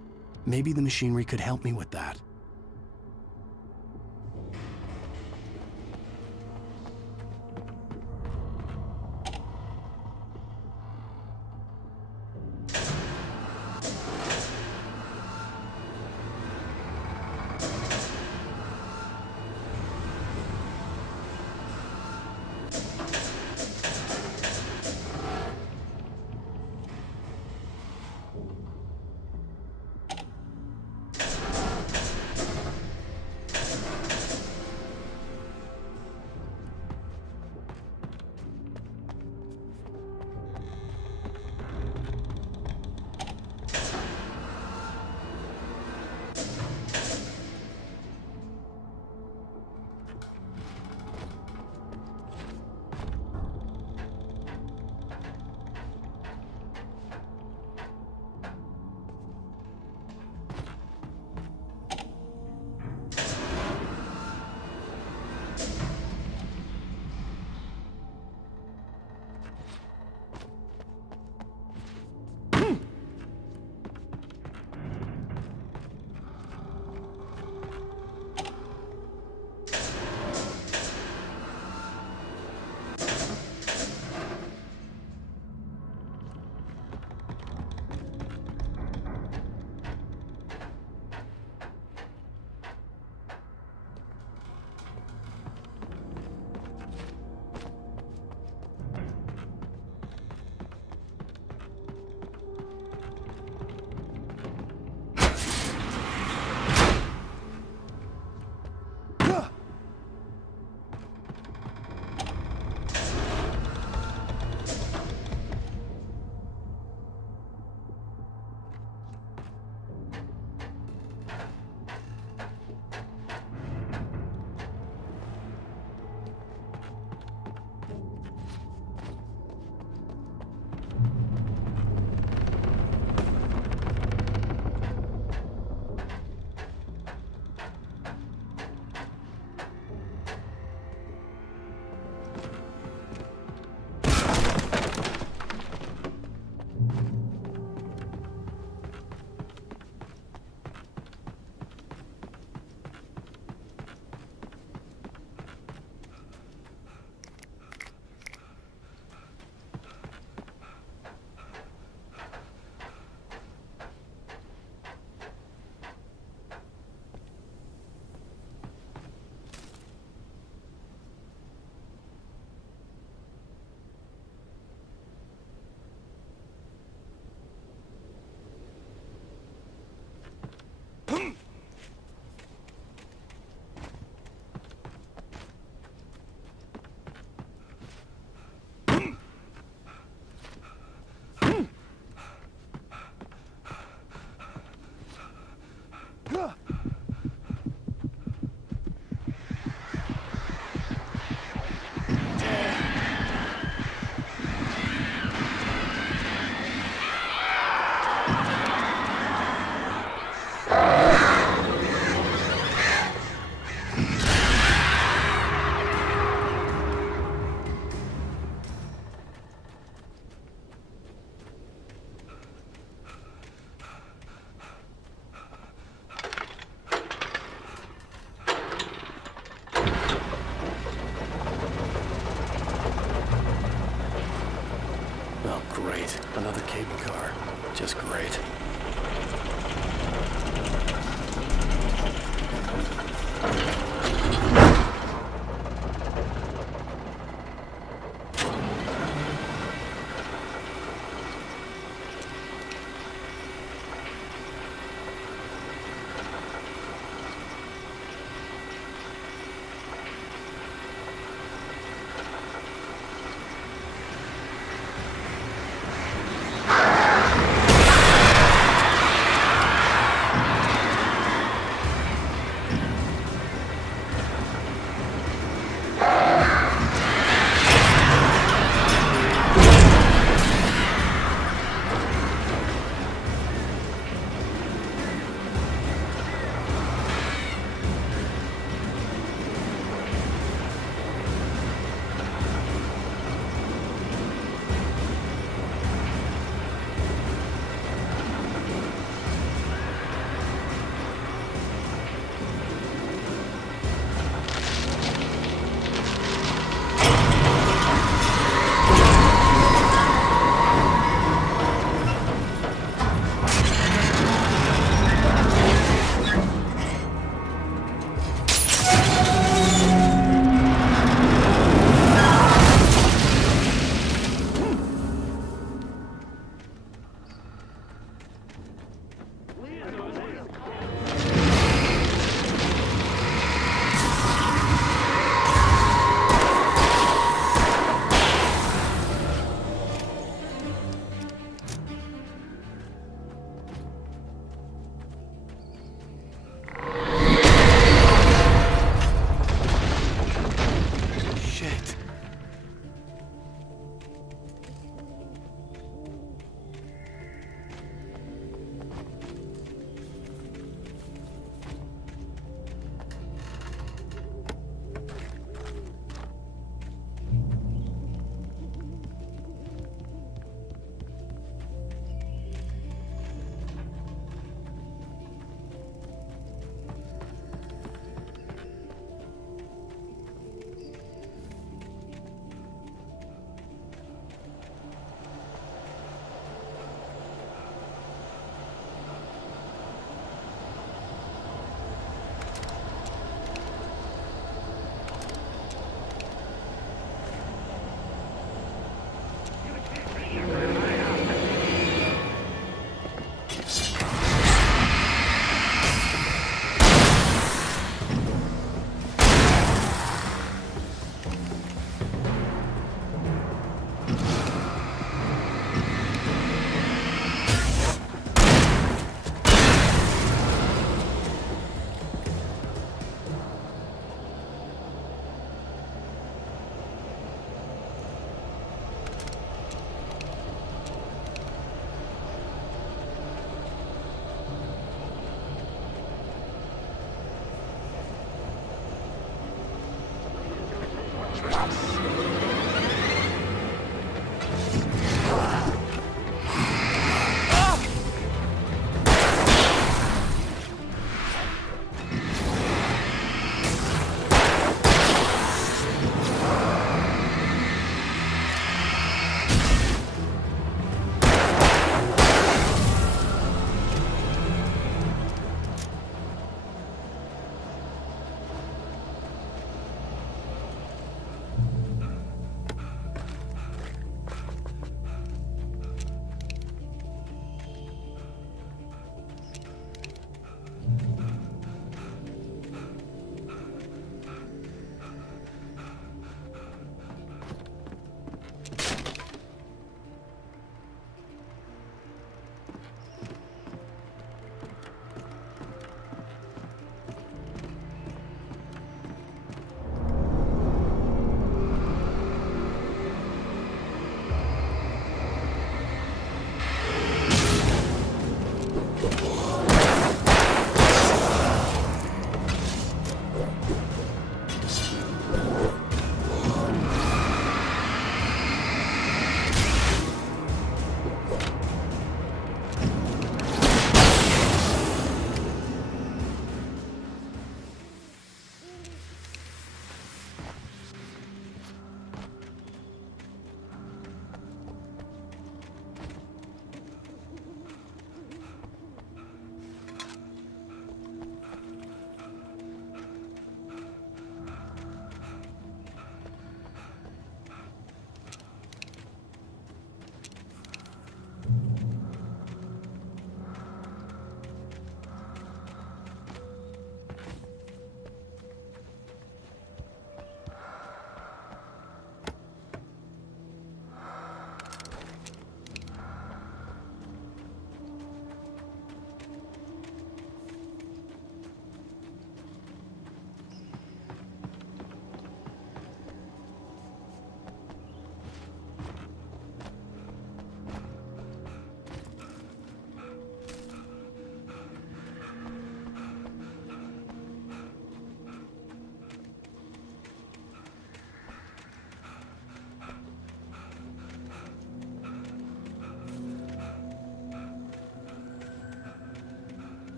Maybe the machinery could help me with that.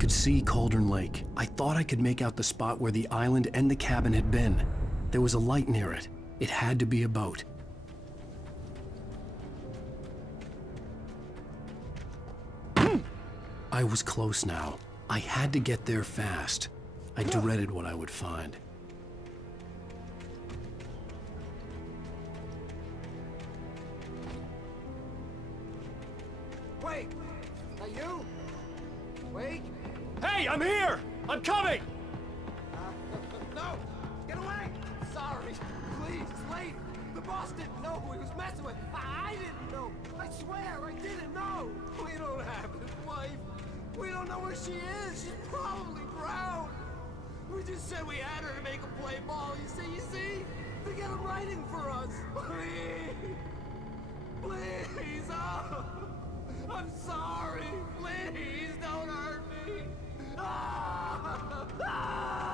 could see Cauldron Lake. I thought I could make out the spot where the island and the cabin had been. There was a light near it. It had to be a boat. I was close now. I had to get there fast. I dreaded what I would find. Wait! Are you? Wait! Hey, I'm here! I'm coming! No! Get away! Sorry! Please, it's late! The boss didn't know who he was messing with! I didn't know! I swear, I didn't know! We don't have his wife! We don't know where she is! She's probably drowned! We just said we had her to make him play ball, you see? To get him writing for us! Please! Please! Oh! I'm sorry! Please, don't hurt me! Ah! Ah!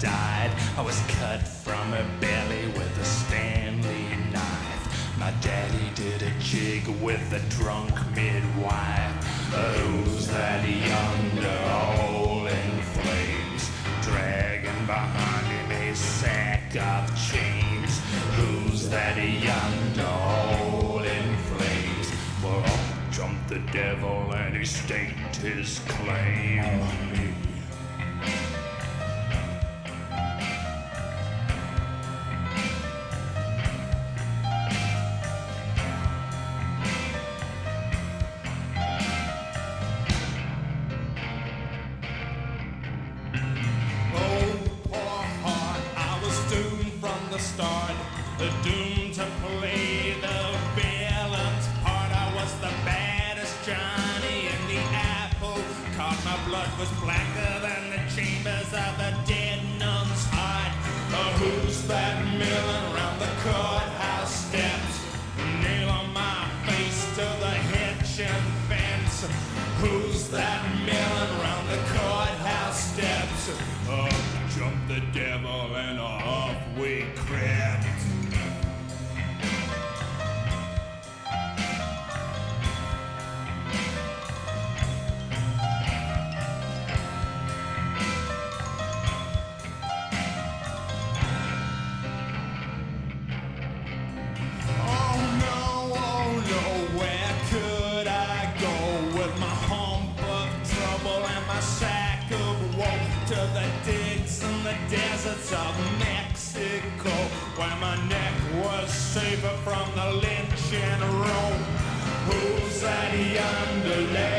Died. I was cut from her belly with a Stanley knife. My daddy did a jig with a drunk midwife. Who's that yonder hole in flames, dragging behind him a sack of chains? Who's that yonder hole in flames? Well, up jumped the devil and he staked his claim on me. Doomed to play the villain's part. I was the baddest Johnny in the apple cart. My blood was blacker than the chambers of a dead nun's heart. Who's that milling round the courthouse steps? Nail on my face to the hitching fence. Who's that milling round the courthouse steps? Up jumped the devil and off we crept. Deserts of Mexico, where my neck was safer from the lynching rope. Who's that yonder lady?